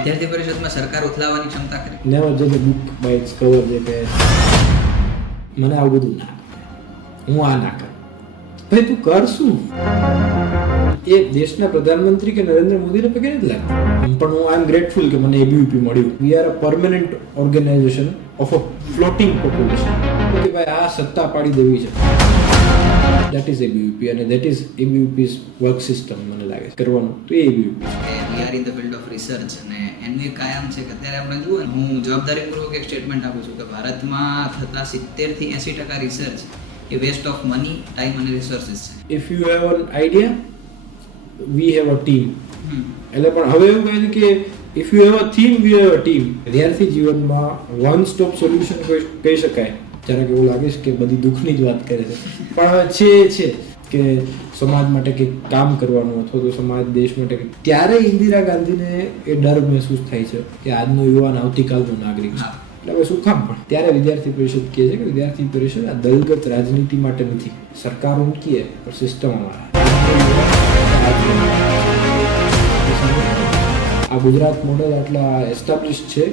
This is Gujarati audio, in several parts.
વિદ્યાર્થી પરિષદમાં સરકાર ઉથલાવવાની ક્ષમતા ખરી? નેવર જજ a book by its cover. જે કે મને આવું બધું ના કરે, હું આ ના કરું. ભાઈ તું કર શું? એ દેશના પ્રધાનમંત્રી કે નરેન્દ્ર મોદીને પગે નથી લાગતું. પણ હું આઈ એમ ગ્રેટફુલ કે મને એબીવીપી મળ્યું. We are a permanent organisation of a floating population. કે ભાઈ આ સત્તા પાડી દેવી છે. દેટ ઇઝ એબીવીપી અને that is ABVP's work system. મને લાગે છે કરવાનું તો એ ABVP. We are in the field of research અને એનું એક કાયમ છે કે અત્યારે આપણે જુઓ ને, હું જવાબદારીપૂર્વક એક સ્ટેટમેન્ટ આપું છું કે ભારતમાં થતા 70% થી 80% રિસર્ચ એ વેસ્ટ ઓફ મની, ટાઈમ અને રિસોર્સિસ છે. If you have an idea, we have a team. એટલે પણ હવે એવું કહે છે કે if you have a theme, we have a team. વિદ્યાર્થી જીવનમાં વન સ્ટોપ સોલ્યુશન કહી શકાય. જ્યારે કે એવું લાગે છે કે બધી દુઃખની જ વાત કરે છે, પણ છે કે સમાજ માટે કંઈક કામ કરવાનું અથવા તો સમાજ દેશ માટે. ત્યારે ઇન્દિરા ગાંધીને એ ડર મહેસૂસ થાય છે કે આજનો યુવાન આવતીકાલનો નાગરિક છે. એટલે હવે શું કામ? પણ ત્યારે વિદ્યાર્થી પરિષદ કહે છે કે વિદ્યાર્થી પરિષદ આ દલગત રાજનીતિ માટે નથી. સરકાર ઉનકી હે પર સિસ્ટમ અમારા. આ ગુજરાત મોડેલ આટલા એસ્ટાબ્લિશ છે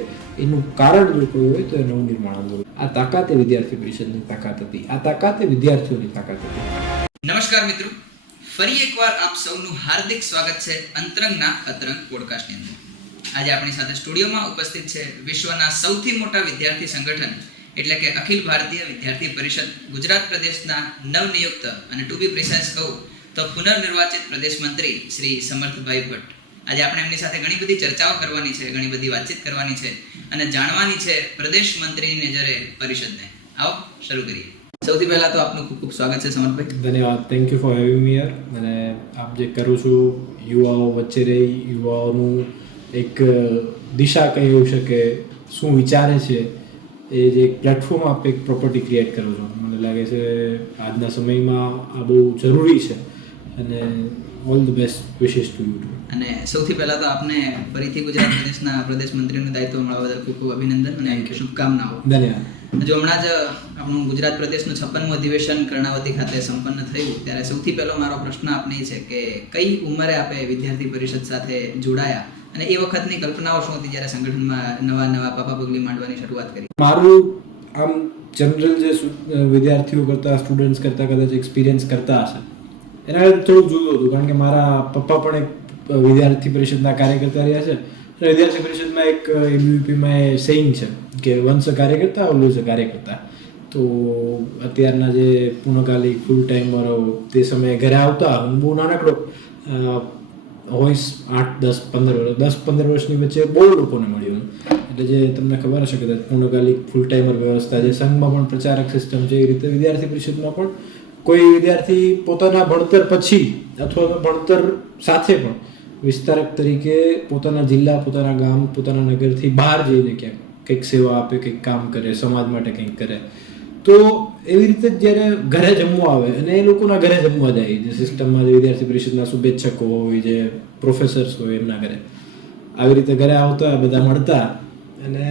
એનું કારણ જો કોઈ હોય તો એ નવનિર્માણ આંદોલન. આ તાકાત એ વિદ્યાર્થી પરિષદની તાકાત હતી. આ તાકાત એ વિદ્યાર્થીઓની તાકાત હતી. નમસ્કાર મિત્રો, ફરી એકવાર આપ સૌનું હાર્દિક સ્વાગત છે અંતરંગના અતરંગ પોડકાસ્ટની અંદર. આજે આપણી સાથે સ્ટુડિયોમાં ઉપસ્થિત છે વિશ્વના સૌથી મોટા વિદ્યાર્થી સંગઠન એટલે કે અખિલ ભારતીય વિદ્યાર્થી પરિષદ ગુજરાત પ્રદેશના નવનિયુક્ત અને ટુ બી પ્રિસાઇઝ કહું તો પુનર્નિર્વાચિત પ્રદેશ મંત્રી શ્રી સમર્થભાઈ ભટ્ટ. આજે આપણે એમની સાથે ઘણી બધી ચર્ચાઓ કરવાની છે, ઘણી બધી વાતચીત કરવાની છે અને જાણવાની છે પ્રદેશ મંત્રીની નજરે પરિષદને. આવો શરૂ કરીએ. સૌથી પહેલા તો આપનું ખૂબ ખૂબ સ્વાગત છે સમર્થભાઈ. ધન્યવાદ. Thank you for having me here. અને આપ જે કરું છું યુવાઓ વચ્ચે રહી, યુવાઓનું એક દિશા કહી હોઈ શકે, શું વિચારે છે એ જે એક પ્લેટફોર્મ આપ એક પ્રોપર્ટી ક્રિએટ કરો છો, મને લાગે છે આજના સમયમાં આ બહુ જરૂરી છે. અને all the best wishes to you. અને સૌથી પહેલાં તો આપને ફરીથી ગુજરાત પ્રદેશના પ્રદેશ મંત્રીનું દાયિત્વ મળવા બદલ ખૂબ ખૂબ અભિનંદન અને શુભકામનાઓ. ધન્યવાદ. જો હમણાં જ આપણું ગુજરાત પ્રદેશનું 56મું અધિવેશન કર્ણાવતી ખાતે સંપન્ન થયું, ત્યારે સૌથી પહેલો મારો પ્રશ્ન આપને એ છે કે કઈ ઉંમરે આપે વિદ્યાર્થી પરિષદ સાથે જોડાયા અને એ વખતની કલ્પનાઓ શું હતી જ્યારે સંગઠનમાં નવા પાપા પગલી માંડવાની શરૂઆત કરી? મારું આમ જનરલ જે વિદ્યાર્થીઓ કરતા, સ્ટુડન્ટ્સ કરતા કદાચ એક્સપિરિયન્સ કરતા હશે એના થોડુંક જુદું હતું. કારણ કે મારા પપ્પા પણ એક વિદ્યાર્થી પરિષદના કાર્યકર્તા રહ્યા છે. અને વિદ્યાર્થી પરિષદમાં એક એબીવીપીમાં એ સેઇંગ છે કે વંશ કાર્યકર્તા ઓલવેઝ કાર્યકર્તા. તો અત્યારના જે પૂર્ણકાલિક ફૂલ ટાઈમરો તે સમયે ઘરે આવતા, હું બહુ નાનકડો હોઈશ, 8-10-15 વર્ષની વચ્ચે બહુ લોકોને મળ્યું. એટલે જે તમને ખબર હશે કદાચ પૂર્ણકાલિક ફૂલ ટાઈમર વ્યવસ્થા જે સંઘમાં પણ પ્રચારક સિસ્ટમ છે, એ રીતે વિદ્યાર્થી પરિષદમાં પણ કોઈ વિદ્યાર્થી પોતાના ભણતર પછી અથવા ભણતર સાથે પણ વિસ્તારક તરીકે પોતાના જિલ્લા, પોતાના ગામ, પોતાના નગરથી બહાર જઈને ક્યાંક કંઈક સેવા આપે, કંઈક કામ કરે, સમાજ માટે કંઈક કરે. તો એવી રીતે જ્યારે ઘરે જમવા આવે અને એ લોકોના ઘરે જમવા જાય, જે સિસ્ટમમાં જે વિદ્યાર્થી પરિષદના શુભેચ્છકો હોય, જે પ્રોફેસર્સ હોય એમના ઘરે આવી રીતે ઘરે આવતા, બધા મળતા. અને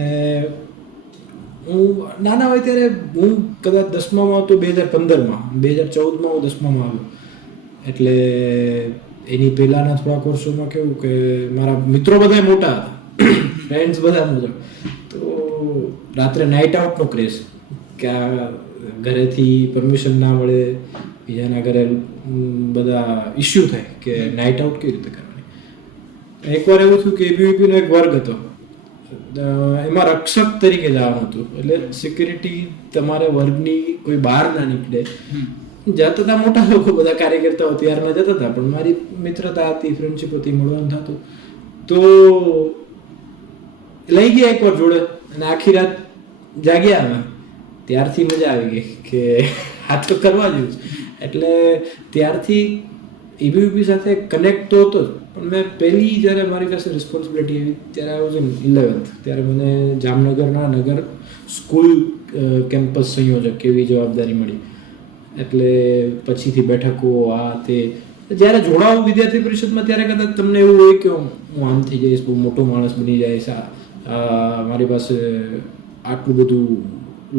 હું નાના હોય ત્યારે હું કદાચ 10મામાં હતો 2015માં, 2014માં હું 10મામાં આવ્યો. એટલે એની પહેલાંના થોડાક વર્ષોમાં કેવું કે મારા મિત્રો બધા મોટા હતા, ફ્રેન્ડ્સ બધા મોટા. તો રાત્રે નાઇટ આઉટનો ક્રેઝ કે આ ઘરેથી પરમિશન ના મળે, બીજાના ઘરે બધા ઇસ્યુ થાય કે નાઇટ આઉટ કેવી રીતે કરવાની. એકવાર એવું થયું કે એબીવીપીનો એક વર્ગ હતો, એમાં રક્ષક તરીકે જવાનું હતું. એટલે સિક્યુરિટી તમારે વર્ગની કોઈ બહાર ના નીકળે. જતા હતા મોટા લોકો, બધા કાર્યકર્તાઓ ત્યારના જતા હતા, પણ મારી મિત્રતા હતી, ફ્રેન્ડશીપ હતી, મળવાનું થતું. તો લઈ ગયા એકવાર જોડે અને આખી રાત જાગ્યા અમે. ત્યારથી મજા આવી ગઈ કે આ તો કરવા જેવું છે. એટલે ત્યારથી એબીવીપી સાથે કનેક્ટ તો હતો જ. પણ મેં પહેલી જ્યારે મારી પાસે રિસ્પોન્સિબિલિટી આવી ત્યારે આઈ વોઝ ઇન 11th. ત્યારે મને જામનગરના નગર સ્કૂલ કેમ્પસ સંયોજક એવી જવાબદારી મળી. એટલે પછીથી બેઠકો આ તે જ્યારે જોડાવું વિદ્યાર્થી પરિષદમાં ત્યારે કદાચ તમને એવું હોય કે હું આમ થઈ જઈશ, બહુ મોટો માણસ બની જઈશ, મારી પાસે આટલું બધું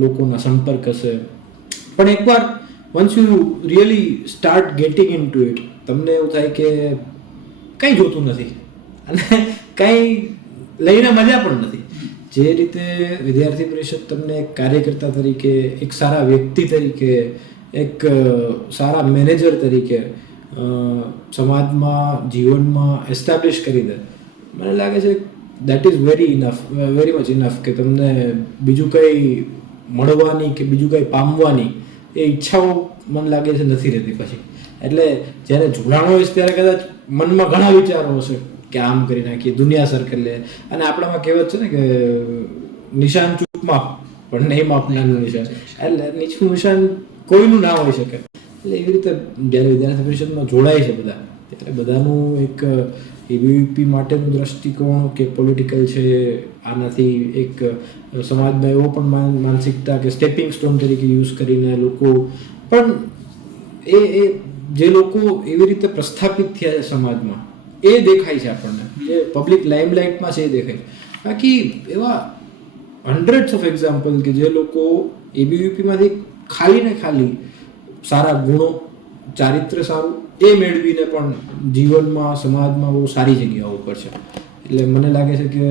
લોકોના સંપર્ક હશે. પણ એકવાર once you really start getting into it, તમને એવું થાય કે કંઈ જોતું નથી અને કંઈ લઈને મજા પણ નથી. જે રીતે વિદ્યાર્થી પરિષદ તમને એક કાર્યકર્તા તરીકે, એક સારા વ્યક્તિ તરીકે, એક સારા મેનેજર તરીકે સમાજમાં, જીવનમાં એસ્ટાબ્લિશ કરી દે, મને લાગે છે that is very much enough કે તમને બીજું કંઈ મળવાની કે બીજું કંઈ પામવાની એ ઈચ્છાઓ મને લાગે છે નથી રહેતી પછી. એટલે જ્યારે જોડાણો હોય ત્યારે કદાચ મનમાં ઘણા વિચારો હશે કે આમ કરી નાખીએ, દુનિયા સર કરી લે. અને આપણામાં કહેવત છે ને કે નિશાન ચૂક માપ પણ નહીં માપનારનું નિશાન. એટલે નીચું નિશાન કોઈનું ના હોઈ શકે. એટલે એવી રીતે જ્યારે વિદ્યાર્થી પરિષદમાં જોડાય છે બધા, ત્યારે બધાનું એક એબીવીપી માટેનું દ્રષ્ટિકોણ કે પોલિટિકલ છે, આનાથી એક સમાજમાં એવો પણ માનસિકતા કે સ્ટેપિંગ સ્ટોન તરીકે યુઝ કરીને લોકો પણ એ જે લોકો એવી રીતે પ્રસ્થાપિત થયા છે સમાજમાં, એ દેખાય છે આપણને. જે પબ્લિક લાઇમલાઇટમાં છે એ દેખાય. બાકી એવા હન્ડ્રેડ્સ ઓફ એક્ઝામ્પલ કે જે લોકો એબીવીપીમાંથી ખાલી ને ખાલી સારા ગુણો, ચારિત્ર્ય સારું એ મેળવીને પણ જીવનમાં, સમાજમાં બહુ સારી જગ્યાઓ ઉપર છે. એટલે મને લાગે છે કે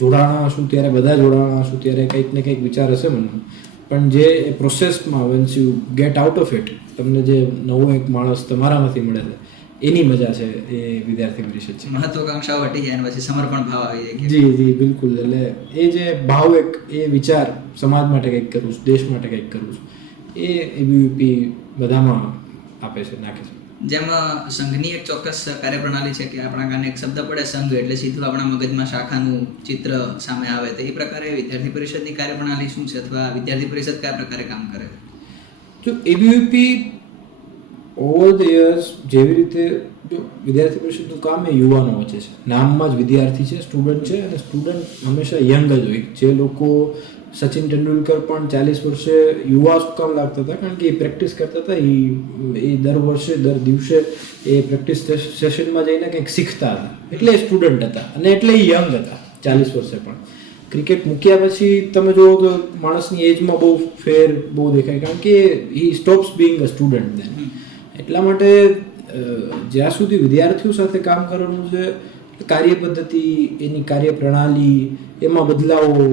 જોડાણા હશું ત્યારે, બધા જોડાણા હશું ત્યારે કંઈક ને કંઈક વિચાર હશે મનમાં. પણ જે પ્રોસેસમાં once you get out of it, તમને જે નવો એક માણસ તમારામાંથી મળે છે, એની મજા છે એ વિદ્યાર્થી પરિષદ છે. મહત્વાકાંક્ષાઓ હટી જાય અને પછી સમર્પણ ભાવ આવી જાય. જી જી બિલકુલ. એટલે એ જે ભાવ, એક એ વિચાર, સમાજ માટે કંઈક કરવું છે, દેશ માટે કંઈક કરવું છે, એ એબીવીપી બધામાં આપે છે, નાખે છે. જેમ સંઘની એક ચોક્કસ કાર્યપ્રણાલી છે કે આપણા કાને એક શબ્દ પડે સંઘ એટલે સીધું આપણા મગજમાં શાખાનું ચિત્ર સામે આવે. તો એ પ્રકારે વિદ્યાર્થી પરિષદની કાર્યપ્રણાલી શું છે, અથવા વિદ્યાર્થી પરિષદ કયા પ્રકારે કામ કરે? જો એબીવીપી ઓવર ધ યર્સ જેવી રીતે, જો વિદ્યાર્થી પરિષદનું કામ એ યુવાનો વચ્ચે છે. નામમાં જ વિદ્યાર્થી છે, સ્ટુડન્ટ છે, અને સ્ટુડન્ટ હંમેશા યંગ જ હોય. જે લોકો સચિન તેંડુલકર પણ 40 વર્ષે યુવા શું કામ લાગતા હતા? કારણ કે એ પ્રેક્ટિસ કરતા હતા. એ દર વર્ષે, દર દિવસે એ પ્રેક્ટિસ સેશનમાં જઈને કંઈક શીખતા હતા. એટલે એ સ્ટુડન્ટ હતા અને એટલે એ યંગ હતા 40 વર્ષે પણ. ક્રિકેટ મૂક્યા પછી તમે જુઓ તો માણસની એજમાં બહુ ફેર બહુ દેખાય, કારણ કે હી સ્ટોપ્સ બિંગ અ સ્ટુડન્ટ દેન. એટલા માટે જ્યાં સુધી વિદ્યાર્થીઓ સાથે કામ કરવાનું છે, કાર્ય પદ્ધતિ, એની કાર્ય પ્રણાલી, એમાં બદલાવો,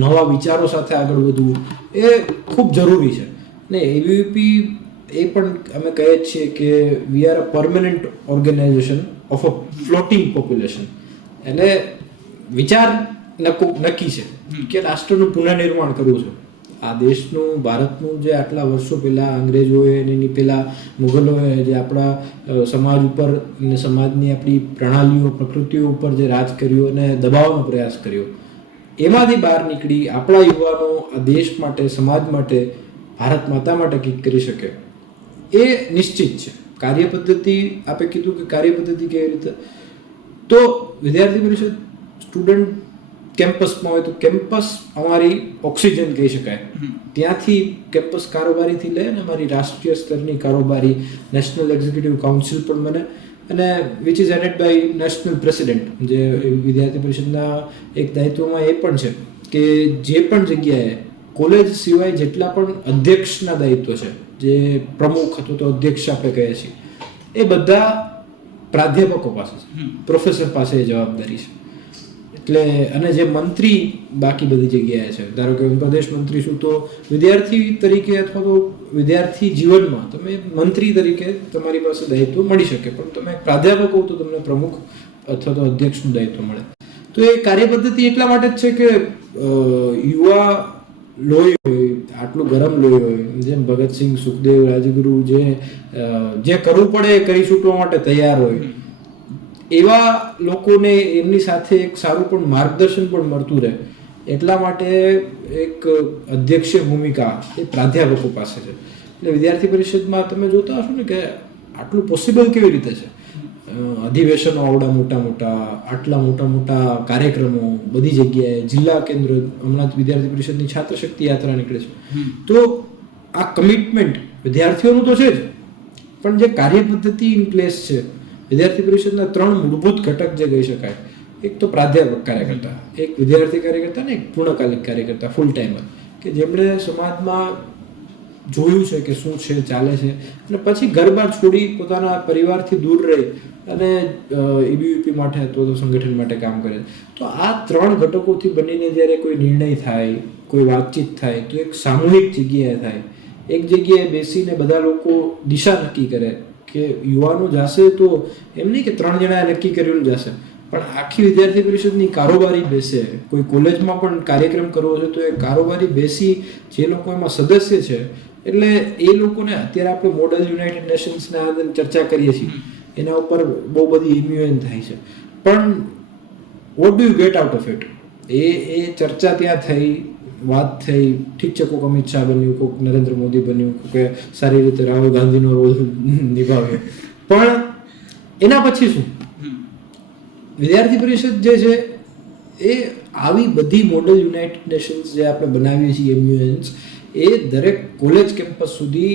નવા વિચારો સાથે આગળ વધવું એ ખૂબ જરૂરી છે. ને એબીવીપી એ પણ અમે કહીએ જ છીએ કે we are a permanent organisation of a floating population. એટલે વિચાર નક્કી છે કે રાષ્ટ્રનું પુનઃનિર્માણ કરવું છે. આ દેશનું, ભારતનું જે આટલા વર્ષો પહેલાં અંગ્રેજોએ એની પહેલાં મુગલોએ જે આપણા સમાજ ઉપર અને સમાજની આપણી પ્રણાલીઓ, પ્રકૃતિઓ ઉપર જે રાજ કર્યું અને દબાવવાનો પ્રયાસ કર્યો, એમાંથી બહાર નીકળી આપણા યુવાનો આ દેશ માટે, સમાજ માટે, ભારત માતા માટે કંઈક કરી શકે એ નિશ્ચિત છે. કાર્ય પદ્ધતિ, આપે કીધું કે કાર્ય પદ્ધતિ કેવી રીતે, તો વિદ્યાર્થી પરિષદ સ્ટુડન્ટ કેમ્પસમાં હોય તો કેમ્પસ અમારી ઓક્સિજન કહી શકાય. ત્યાંથી કેમ્પસ કારોબારીથી લઈને અમારી રાષ્ટ્રીય સ્તરની કારોબારી, નેશનલ એક્ઝિક્યુટિવ કાઉન્સિલ પણ બને, અને which is headed by national president. જે વિદ્યાર્થી પરિષદના એક દાયિત્વમાં એ પણ છે કે જે પણ જગ્યાએ કોલેજ સિવાય જેટલા પણ અધ્યક્ષના દાયિત્વ છે, જે પ્રમુખ અથવા તો અધ્યક્ષ આપણે કહીએ છીએ, એ બધા પ્રાધ્યાપકો પાસે છે, પ્રોફેસર પાસે એ જવાબદારી છે. એટલે અને જે મંત્રી બાકી બધી જગ્યાએ છે, ધારો કે પ્રદેશ મંત્રી શું, તો વિદ્યાર્થી તરીકે અથવા તો વિદ્યાર્થી જીવનમાં તમે મંત્રી તરીકે તમારી પાસે દાયિત્વ મળી શકે, પણ તમે પ્રાધ્યાપક હો તો તમને પ્રમુખ અથવા તો અધ્યક્ષનું દાયિત્વ મળે. તો એ કાર્યપદ્ધતિ એટલા માટે જ છે કે યુવા લોહી હોય, આટલું ગરમ લોહી હોય, જેમ ભગતસિંહ, સુખદેવ, રાજગુરુ જે કરવું પડે એ કરી છૂટવા માટે તૈયાર હોય, એવા લોકોને એમની સાથે એક સારું પણ માર્ગદર્શન પણ મળતું રહે. એટલા માટે એક અધ્યક્ષીય ભૂમિકા એ પ્રાધ્યાપકો પાસે છે. એટલે વિદ્યાર્થી પરિષદમાં તમે જોતા હશો ને કે આટલું પોસિબલ કેવી રીતે છે. અધિવેશનો આવડા મોટા મોટા, આટલા મોટા મોટા કાર્યક્રમો બધી જગ્યાએ, જિલ્લા કેન્દ્ર, હમણાં જ વિદ્યાર્થી પરિષદની છાત્ર શક્તિ યાત્રા નીકળે છે. તો આ કમિટમેન્ટ વિદ્યાર્થીઓનું તો છે જ, પણ જે કાર્ય પદ્ધતિ ઇન પ્લેસ છે, વિદ્યાર્થી પરિષદના 3 મૂળભૂત ઘટક જે કહી શકાય, એક તો પ્રાધ્યાપક કાર્યકર્તા, એક વિદ્યાર્થી કાર્યકર્તા ને એક પૂર્ણકાલિક કાર્યકર્તા, ફૂલ ટાઈમર, કે જેમણે સમાજમાં જોયું છે કે શું છે, ચાલે છે, અને પછી ઘર-બાર છોડી પોતાના પરિવારથી દૂર રહી અને એબીવીપી માટે અથવા તો સંગઠન માટે કામ કરે. તો આ 3 ઘટકોથી બનીને જ્યારે કોઈ નિર્ણય થાય, કોઈ વાતચીત થાય, તો એક સામૂહિક જગ્યાએ થાય. એક જગ્યાએ બેસીને બધા લોકો દિશા નક્કી કરે કે યુવાનો જશે તો એમ નહીં કે 3 જણાએ નક્કી કરેલું જશે, પણ આખી વિદ્યાર્થી પરિષદની કારોબારી બેસે. કોઈ કોલેજમાં પણ કાર્યક્રમ કરવો છે તો એ કારોબારી બેસી જે લોકો એમાં સદસ્ય છે, એટલે એ લોકોને અત્યારે આપણે મોડલ યુનાઇટેડ નેશન્સના અંદર ચર્ચા કરીએ છીએ, એના ઉપર બહુ બધી MUN થાય છે, પણ what do you get out of it? એ ચર્ચા ત્યાં થઈ, વાત થઈ, ઠીક છે, કોઈક અમિત શાહ બન્યું, કોઈક નરેન્દ્ર મોદી બન્યું, કોઈક સારી રીતે રાહુલ ગાંધીનો રોલ નિભાવ્યો, પણ એના પછી શું? વિદ્યાર્થી પરિષદ જે છે એ આવી બધી મોડલ યુનાઇટેડ નેશન્સ જે આપણે બનાવીએ છીએ, MUNs, એ દરેક કોલેજ કેમ્પસ સુધી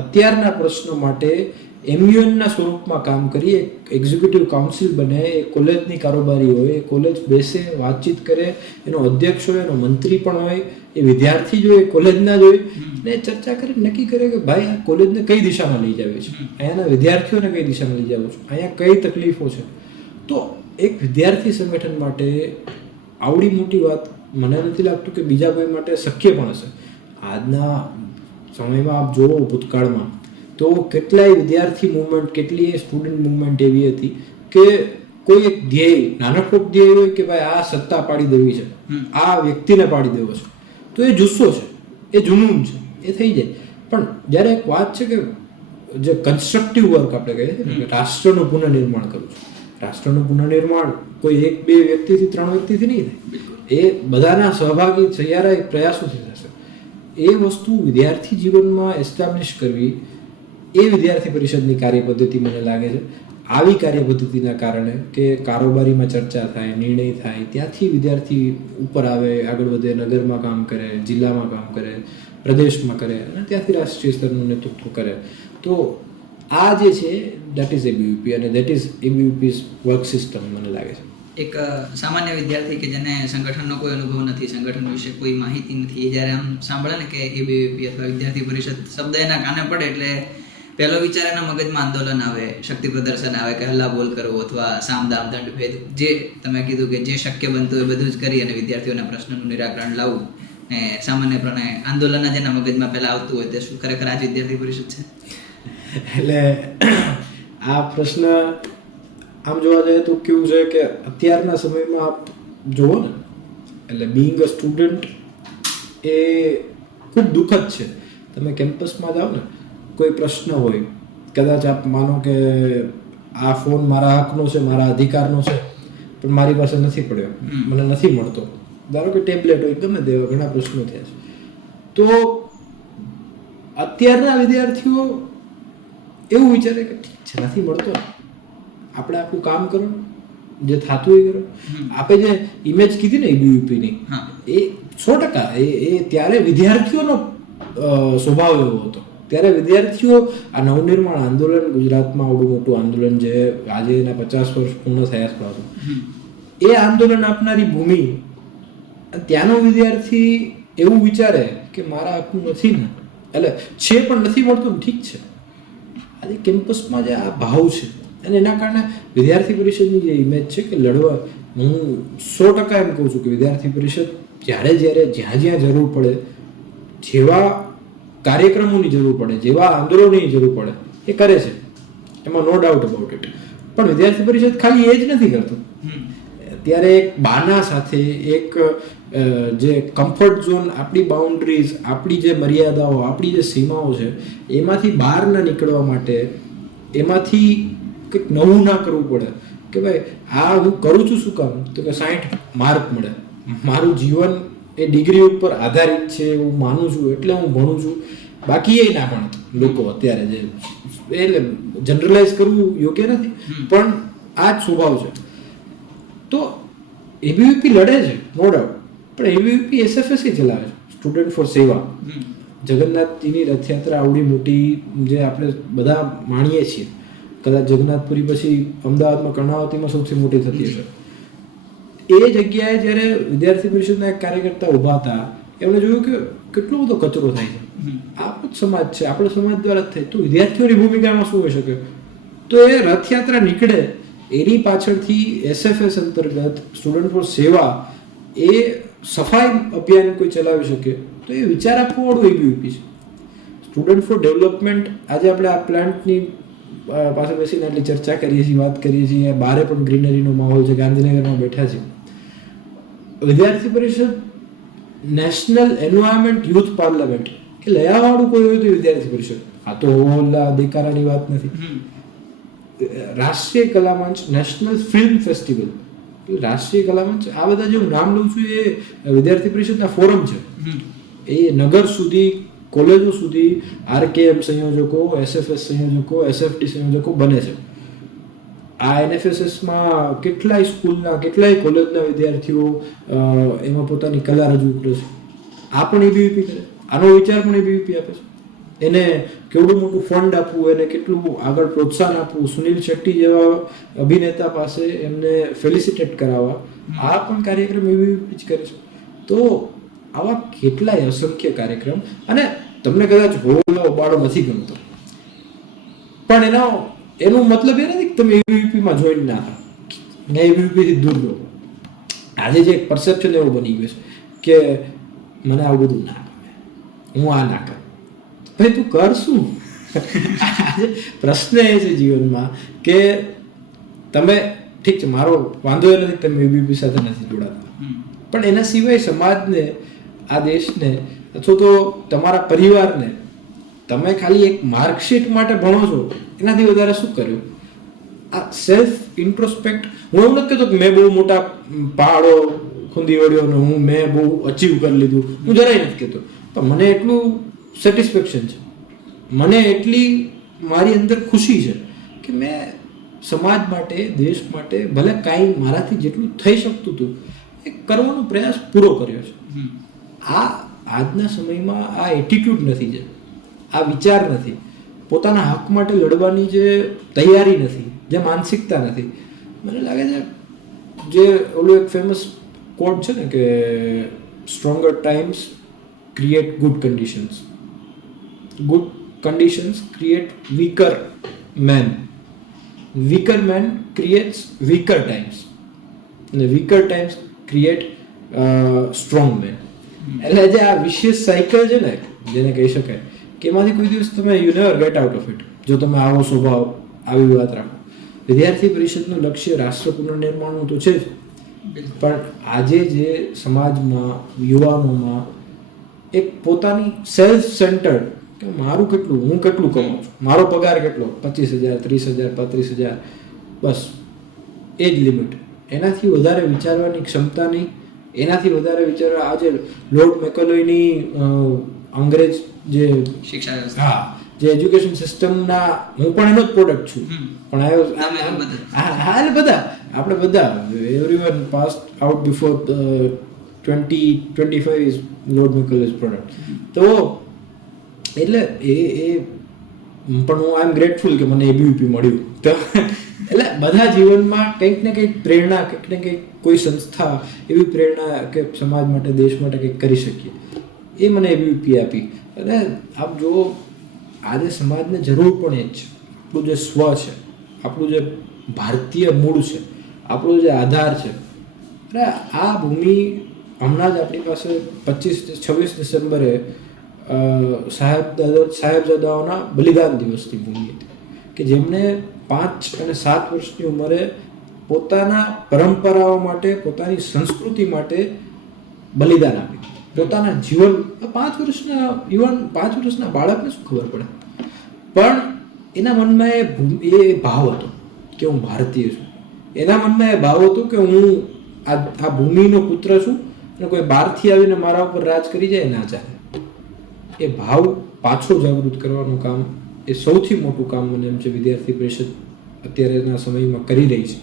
અત્યારના પ્રશ્નો માટે MUNના સ્વરૂપમાં કામ કરી એક એક્ઝિક્યુટિવ કાઉન્સિલ બને, એ કોલેજની કારોબારી હોય, એ કોલેજ બેસે, વાતચીત કરે, એનો અધ્યક્ષ હોય, એનો મંત્રી પણ હોય, એ વિદ્યાર્થી જ હોય, કોલેજના જ હોય, ને ચર્ચા કરી નક્કી કરે કે ભાઈ આ કોલેજને કઈ દિશામાં લઈ જાવી છે, અહીંયાના વિદ્યાર્થીઓને કઈ દિશામાં લઈ જવું છે, અહીંયા કઈ તકલીફો છે. તો એક વિદ્યાર્થી સંગઠન માટે આવડી મોટી વાત મને નથી લાગતું કે બીજા કોઈ માટે શક્ય પણ હશે. આજના સમયમાં આપ જુઓ, ભૂતકાળમાં તો કેટલાય વિદ્યાર્થી મુવમેન્ટ, કેટલીય સ્ટુડન્ટ મુવમેન્ટ એવી હતી કે કોઈ એક ધ્યેય, નાનકડો ધ્યેય હોય કે ભાઈ આ સત્તા પાડી દેવી છે, આ વ્યક્તિને પાડી દેવો છે, તો એ જુસ્સો છે, એ જુનૂન છે, એ થઈ જાય. પણ જ્યારે એક વાત છે કે જે કન્સ્ટ્રક્ટિવ વર્ક આપણે કહીએ છીએ કે રાષ્ટ્રનું પુનઃનિર્માણ કરવું છે, રાષ્ટ્રનું પુનઃનિર્માણ કોઈ 1-2 વ્યક્તિથી 3 વ્યક્તિથી નહીં થાય, એ બધાના સહભાગી સહિયારા પ્રયાસોથી થશે. એ વસ્તુ વિદ્યાર્થી જીવનમાં એસ્ટાબ્લિશ કરવી, એ વિદ્યાર્થી પરિષદની કાર્યપદ્ધતિ મને લાગે છે. આવી કાર્યપદ્ધતિના કારણે કે કારોબારીમાં ચર્ચા થાય, નિર્ણય થાય, ત્યાંથી વિદ્યાર્થી ઉપર આવે, આગળ વધે, નગરમાં કામ કરે, જિલ્લામાં કામ કરે, પ્રદેશમાં કરે, અને ત્યાંથી રાષ્ટ્રીય સ્તરનું નેતૃત્વ કરે. તો આ જે છે દેટ ઇઝ એબીવીપી, અને that is ABVP's work system મને લાગે છે. એક સામાન્ય વિદ્યાર્થી કે જેને સંગઠનનો કોઈ અનુભવ નથી, સંગઠન વિશે કોઈ માહિતી નથી, એ જ્યારે આમ સાંભળે ને કે એબીવીપી અથવા વિદ્યાર્થી પરિષદ શબ્દ એના કાને પડે એટલે પહેલો વિચાર એના મગજમાં આંદોલન આવે, શક્તિ પ્રદર્શન આવે, કે હલ્લા બોલ કરવો અથવા સામ દામ દંડ ભેદ, જે તમે કીધું કે જે શક્ય બનતું એ બધું જ કરી અને વિદ્યાર્થીઓના પ્રશ્નનું નિરાકરણ લાવવું, ને સામાન્યપણે આંદોલન જેના મગજમાં પહેલાં આવતું હોય તે શું ખરેખર આ જ વિદ્યાર્થી પરિષદ છે? એટલે આ પ્રશ્ન આમ જોવા જઈએ તો કેવું છે કે અત્યારના સમયમાં આપ જુઓ ને, એટલે બિંગ અ સ્ટુડન્ટ એ ખૂબ દુઃખદ છે. તમે કેમ્પસમાં જાઓ ને, કોઈ પ્રશ્ન હોય, કદાચ આપ માનો કે આ ફોન મારા હકનો છે, મારા અધિકારનો છે, પણ મારી પાસે નથી પડ્યો, મને નથી મળતો, ધારો કે ટેબ્લેટ હોય, ગમે તેવા ઘણા પ્રશ્નો થયા છે. તો અત્યારના વિદ્યાર્થીઓ એવું વિચારે કે ઠીક છે, નથી મળતો, આપણે આપણું કામ કરો, જે થતું એ કરો. આપણે જે ઇમેજ કીધી ને એબીવીપીની, એ 100% એ ત્યારે વિદ્યાર્થીઓનો સ્વભાવ એવો હતો. ત્યારે વિદ્યાર્થીઓ આ નવનિર્માણ આંદોલન, ગુજરાતમાં આવડું મોટું આંદોલન જે આજે એના 50 વર્ષ પૂર્ણ થયા છે પાછું, એ આંદોલન આપનારી ભૂમિ, ત્યાંનો વિદ્યાર્થી એવું વિચારે કે મારા હકનું નથી ને, એટલે છે પણ નથી મળતું ને, ઠીક છે. આજે કેમ્પસમાં જે આ ભાવ છે, અને એના કારણે વિદ્યાર્થી પરિષદની જે ઇમેજ છે કે લડવા, હું 100% એમ કહું છું કે વિદ્યાર્થી પરિષદ જ્યારે જ્યાં જરૂર પડે, જેવા કાર્યક્રમોની જરૂર પડે, જેવા આંદોલનોની જરૂર પડે, એ કરે છે, એમાં નો ડાઉટ અબાઉટ ઇટ. પણ વિદ્યાર્થી પરિષદ ખાલી એ જ નથી કરતું. ત્યારે એક બાના સાથે, એક જે કમ્ફર્ટ ઝોન, આપણી બાઉન્ડ્રીઝ, આપણી જે મર્યાદાઓ, આપણી જે સીમાઓ છે, એમાંથી બહાર ન નીકળવા માટે, એમાંથી કંઈક નવું ના કરવું પડે કે ભાઈ આ હું કરું છું શું કામ, તો કે 60 માર્ક મળે, મારું જીવન એ ડિગ્રી ઉપર આધારિત છે હું માનું છું, એટલે હું ભણું છું. બાકી એ ના ભણતા લોકો અત્યારે, જે એટલે જનરલાઇઝ કરવું યોગ્ય નથી, પણ આ જ સ્વભાવ છે. તો એબીવીપી લડે છે, નો ડાઉટ, પણ એબીવીપી SFSC ચલાવે છે, સ્ટુડન્ટ ફોર સેવા. જગન્નાથજીની રથયાત્રા આવડી મોટી જે આપણે બધા માણીએ છીએ, કદાચ જગન્નાથપુરી પછી અમદાવાદમાં કર્ણાવતીમાં સૌથી મોટી થતી હશે. એ જગ્યાએ જ્યારે વિદ્યાર્થી પરિષદના એક કાર્યકર્તા ઊભા હતા, એમણે જોયું કે કેટલો બધો કચરો થાય છે. આપણો જ સમાજ છે, આપણો સમાજ દ્વારા જ થાય, તો વિદ્યાર્થીઓની ભૂમિકામાં શું હોઈ શકે? તો એ રથયાત્રા નીકળે એની પાછળથી SFS અંતર્ગત સ્ટુડન્ટ ફોર સેવા એ સફાઈ અભિયાન કોઈ ચલાવી શકે તો એ વિચાર આપવાવાળું ABVP છે. સ્ટુડન્ટ ફોર ડેવલપમેન્ટ આજે આપણે આ પ્લાન્ટની પાસે બેસીને આટલી ચર્ચા કરીએ છીએ, વાત કરીએ છીએ, બહારે પણ ગ્રીનરીનો માહોલ છે, ગાંધીનગરમાં બેઠા છે. વિદ્યાર્થી પરિષદ નેશનલ એન્વાયરમેન્ટ યુથ પાર્લામેન્ટ એ લઈ આવવાળું કોઈ હોય તો વિદ્યાર્થી પરિષદ. આ તો ઓલા દેકારાની વાત નથી. રાષ્ટ્રીય કલામંચ, નેશનલ ફિલ્મ ફેસ્ટિવલ, રાષ્ટ્રીય કલામંચ, આ બધા જે હું નામ લઉં છું એ વિદ્યાર્થી પરિષદના ફોરમ છે. એ નગર સુધી, કોલેજો સુધી RKM સંયોજકો, SFS સંયોજકો, SFT સંયોજકો બને છે. આ NFSSમાં કેટલાય સ્કૂલના, કેટલાય કોલેજના વિદ્યાર્થીઓ એમાં પોતાની કલા રજૂ કરે છે. આ પણ ABVP કરે, આનો વિચાર પણ ABVP આપે છે. એને કેવડું મોટું ફંડ આપવું, એને કેટલું આગળ પ્રોત્સાહન આપવું, સુનિલ શેટ્ટી જેવા અભિનેતા પાસે એમને ફેલિસિટેટ કરાવવા, આ પણ કાર્યક્રમ ABVP જ કરે છે. તો આવા કેટલાય અસંખ્ય કાર્યક્રમ, અને તમને કદાચ હોલો બાળો નથી ગમતો, પણ એનો મતલબ એ નથી કે તમે ABVPમાં જોઈન ના થાવ, ABVPથી દૂર રહો. આજે જે એક પરસેપ્શન એવું બની ગયું છે કે મને આવું બધું ના ગમે, હું આ ના કરું. ભાઈ તું કર શું? પ્રશ્ન એ છે જીવનમાં કે તમે ઠીક છે, મારો વાંધો એ નથી તમે ABVP સાથે નથી જોડાતા, પણ એના સિવાય સમાજને, આ દેશને, અથવા તો તમારા પરિવારને તમે ખાલી એક માર્કશીટ માટે ભણો છો, એનાથી વધારે શું કર્યું? આ સેલ્ફ ઇન્ટ્રોસ્પેક્ટ. હું એવું નથી કહેતો કે મેં બહુ મોટા પહાડો ખૂંદી વળ્યો ને મેં બહુ અચીવ કરી લીધું, હું જરાય નથી કહેતો, પણ મને એટલું સેટિસ્ફેક્શન છે, મને એટલી મારી અંદર ખુશી છે કે મેં સમાજ માટે, દેશ માટે ભલે કાંઈ મારાથી જેટલું થઈ શકતું હતું એ કરવાનો પ્રયાસ પૂરો કર્યો છે. આજના સમયમાં આ એટીટ્યુડ નથી, જે આ વિચાર નથી, પોતાના હક માટે લડવાની જે તૈયારી નથી, જે માનસિકતા નથી. મને લાગે છે જે ઓલું એક ફેમસ કોટ છે ને કે stronger times create good conditions, good conditions create weaker men, weaker men creates weaker times, અને weaker times create strong men. એટલે જે આ વિશેષ સાયકલ છે ને, જેને કહી શકાય કે એમાંથી કોઈ દિવસ તમે you never gate out of it, જો તમે આવો સ્વભાવ, આવી વાત રાખો. વિદ્યાર્થી પરિષદનું લક્ષ્ય રાષ્ટ્ર પુનર્નિર્માણનું તો છે જ, પણ આજે જે સમાજમાં, યુવાનોમાં એક પોતાની સેલ્ફ સેન્ટર્ડ કે મારું કેટલું, હું કેટલું કમાઉં છું, મારો પગાર કેટલો, 25,000, 30,000, 35,000, બસ એ જ લિમિટ. એનાથી વધારે વિચારવાની ક્ષમતા નહીં, એનાથી વધારે વિચારવા. આજે લોર્ડ મેકોલોયની અંગ્રેજ જે શિક્ષા, હા, જે એજ્યુકેશન સિસ્ટમના, હું પણ એનો જ પ્રોડક્ટ છું, પણ બધા આપણે બધા everyone passed out before 2025 is lord Macaulay's product. તો એટલે એ પણ હું આઈ એમ ગ્રેટફુલ કે મને ABVP મળ્યું. તો એટલે બધા જીવનમાં કંઈક ને કંઈક પ્રેરણા, કંઈક ને કંઈક કોઈ સંસ્થા એવી પ્રેરણા કે સમાજ માટે, દેશ માટે કંઈક કરી શકીએ, એ મને ABVP આપી. અને આપ જો આજે સમાજને જરૂર પણ એ જ છે, આપણું જે સ્વ છે, આપણું જે ભારતીય મૂળ છે, આપણો જે આધાર છે. અરે આ ભૂમિ હમણાં જ આપણી પાસે 26 ડિસેમ્બરે સાહેબજાદાઓના બલિદાન દિવસની ભૂમિ હતી કે જેમણે 5 અને 7 વર્ષની ઉંમરે પોતાના પરંપરાઓ માટે, પોતાની સંસ્કૃતિ માટે બલિદાન આપ્યું, પોતાના જીવન. 5 વર્ષના યુવાન, 5 વર્ષના બાળકને શું ખબર પડે, પણ એના મનમાં એ ભાવ હતો કે હું ભારતીય છું, એના મનમાં એ ભાવ હતો કે હું આ ભૂમિનો પુત્ર છું, અને કોઈ બહારથી આવીને મારા ઉપર રાજ કરી જાય ના ચાલે. એ ભાવ પાછો જાગૃત કરવાનું કામ, એ સૌથી મોટું કામ મને એમ છે વિદ્યાર્થી પરિષદ અત્યારેના સમયમાં કરી રહી છે.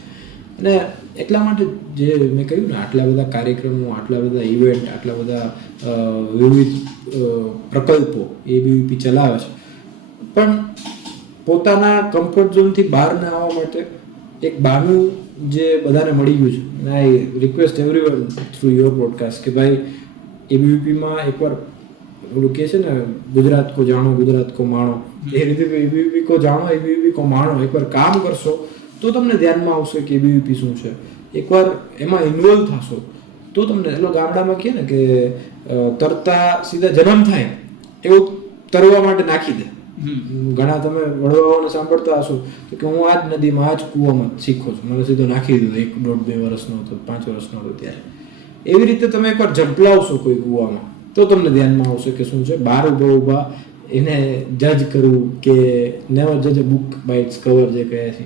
અને એટલા માટે જે મેં કહ્યું ને, આટલા બધા કાર્યક્રમો, આટલા બધા ઇવેન્ટ, આટલા બધા વિવિધ પ્રકલ્પો ABVP ચલાવે છે, પણ પોતાના કમ્ફર્ટ ઝોનથી બહાર ના આવવા માટે એક બહાનું જે બધાને મળી ગયું છે. અને I request everyone through your podcast કે ભાઈ ABVPમાં એકવાર ઓલું કહે છે ને, ગુજરાત કો જાણો ગુજરાત કો માણો, એ રીતે એબીવીપી કો જાણો એબીવીપી કો માણો. એકવાર કામ કરશો તો તમને ધ્યાનમાં આવશે કે એબીવીપી શું છે. એકવાર એમાં ઇન્વોલ્વ થશો તો તમને, એટલે ગામડામાં કહે ને કે તરતા સીધા જન્મ થાય એવું તરવા માટે નાખી દે. ઘણા તમે વડવાઓને સાંભળતા હશો કે હું આ જ નદીમાં આ જ કૂવામાં શીખો છું, મને સીધો નાખી દીધો 1, 1.5, 2 વર્ષનો હતો, 5 વર્ષનો હતો ત્યારે. એવી રીતે તમે એકવાર ઝંપલાવશો કોઈ કૂવામાં તો તમને ધ્યાનમાં આવશે કે શું છે. બહાર ઊભા એને જજ કરવું કે નેવર જજ a book by its cover જે કહે છે.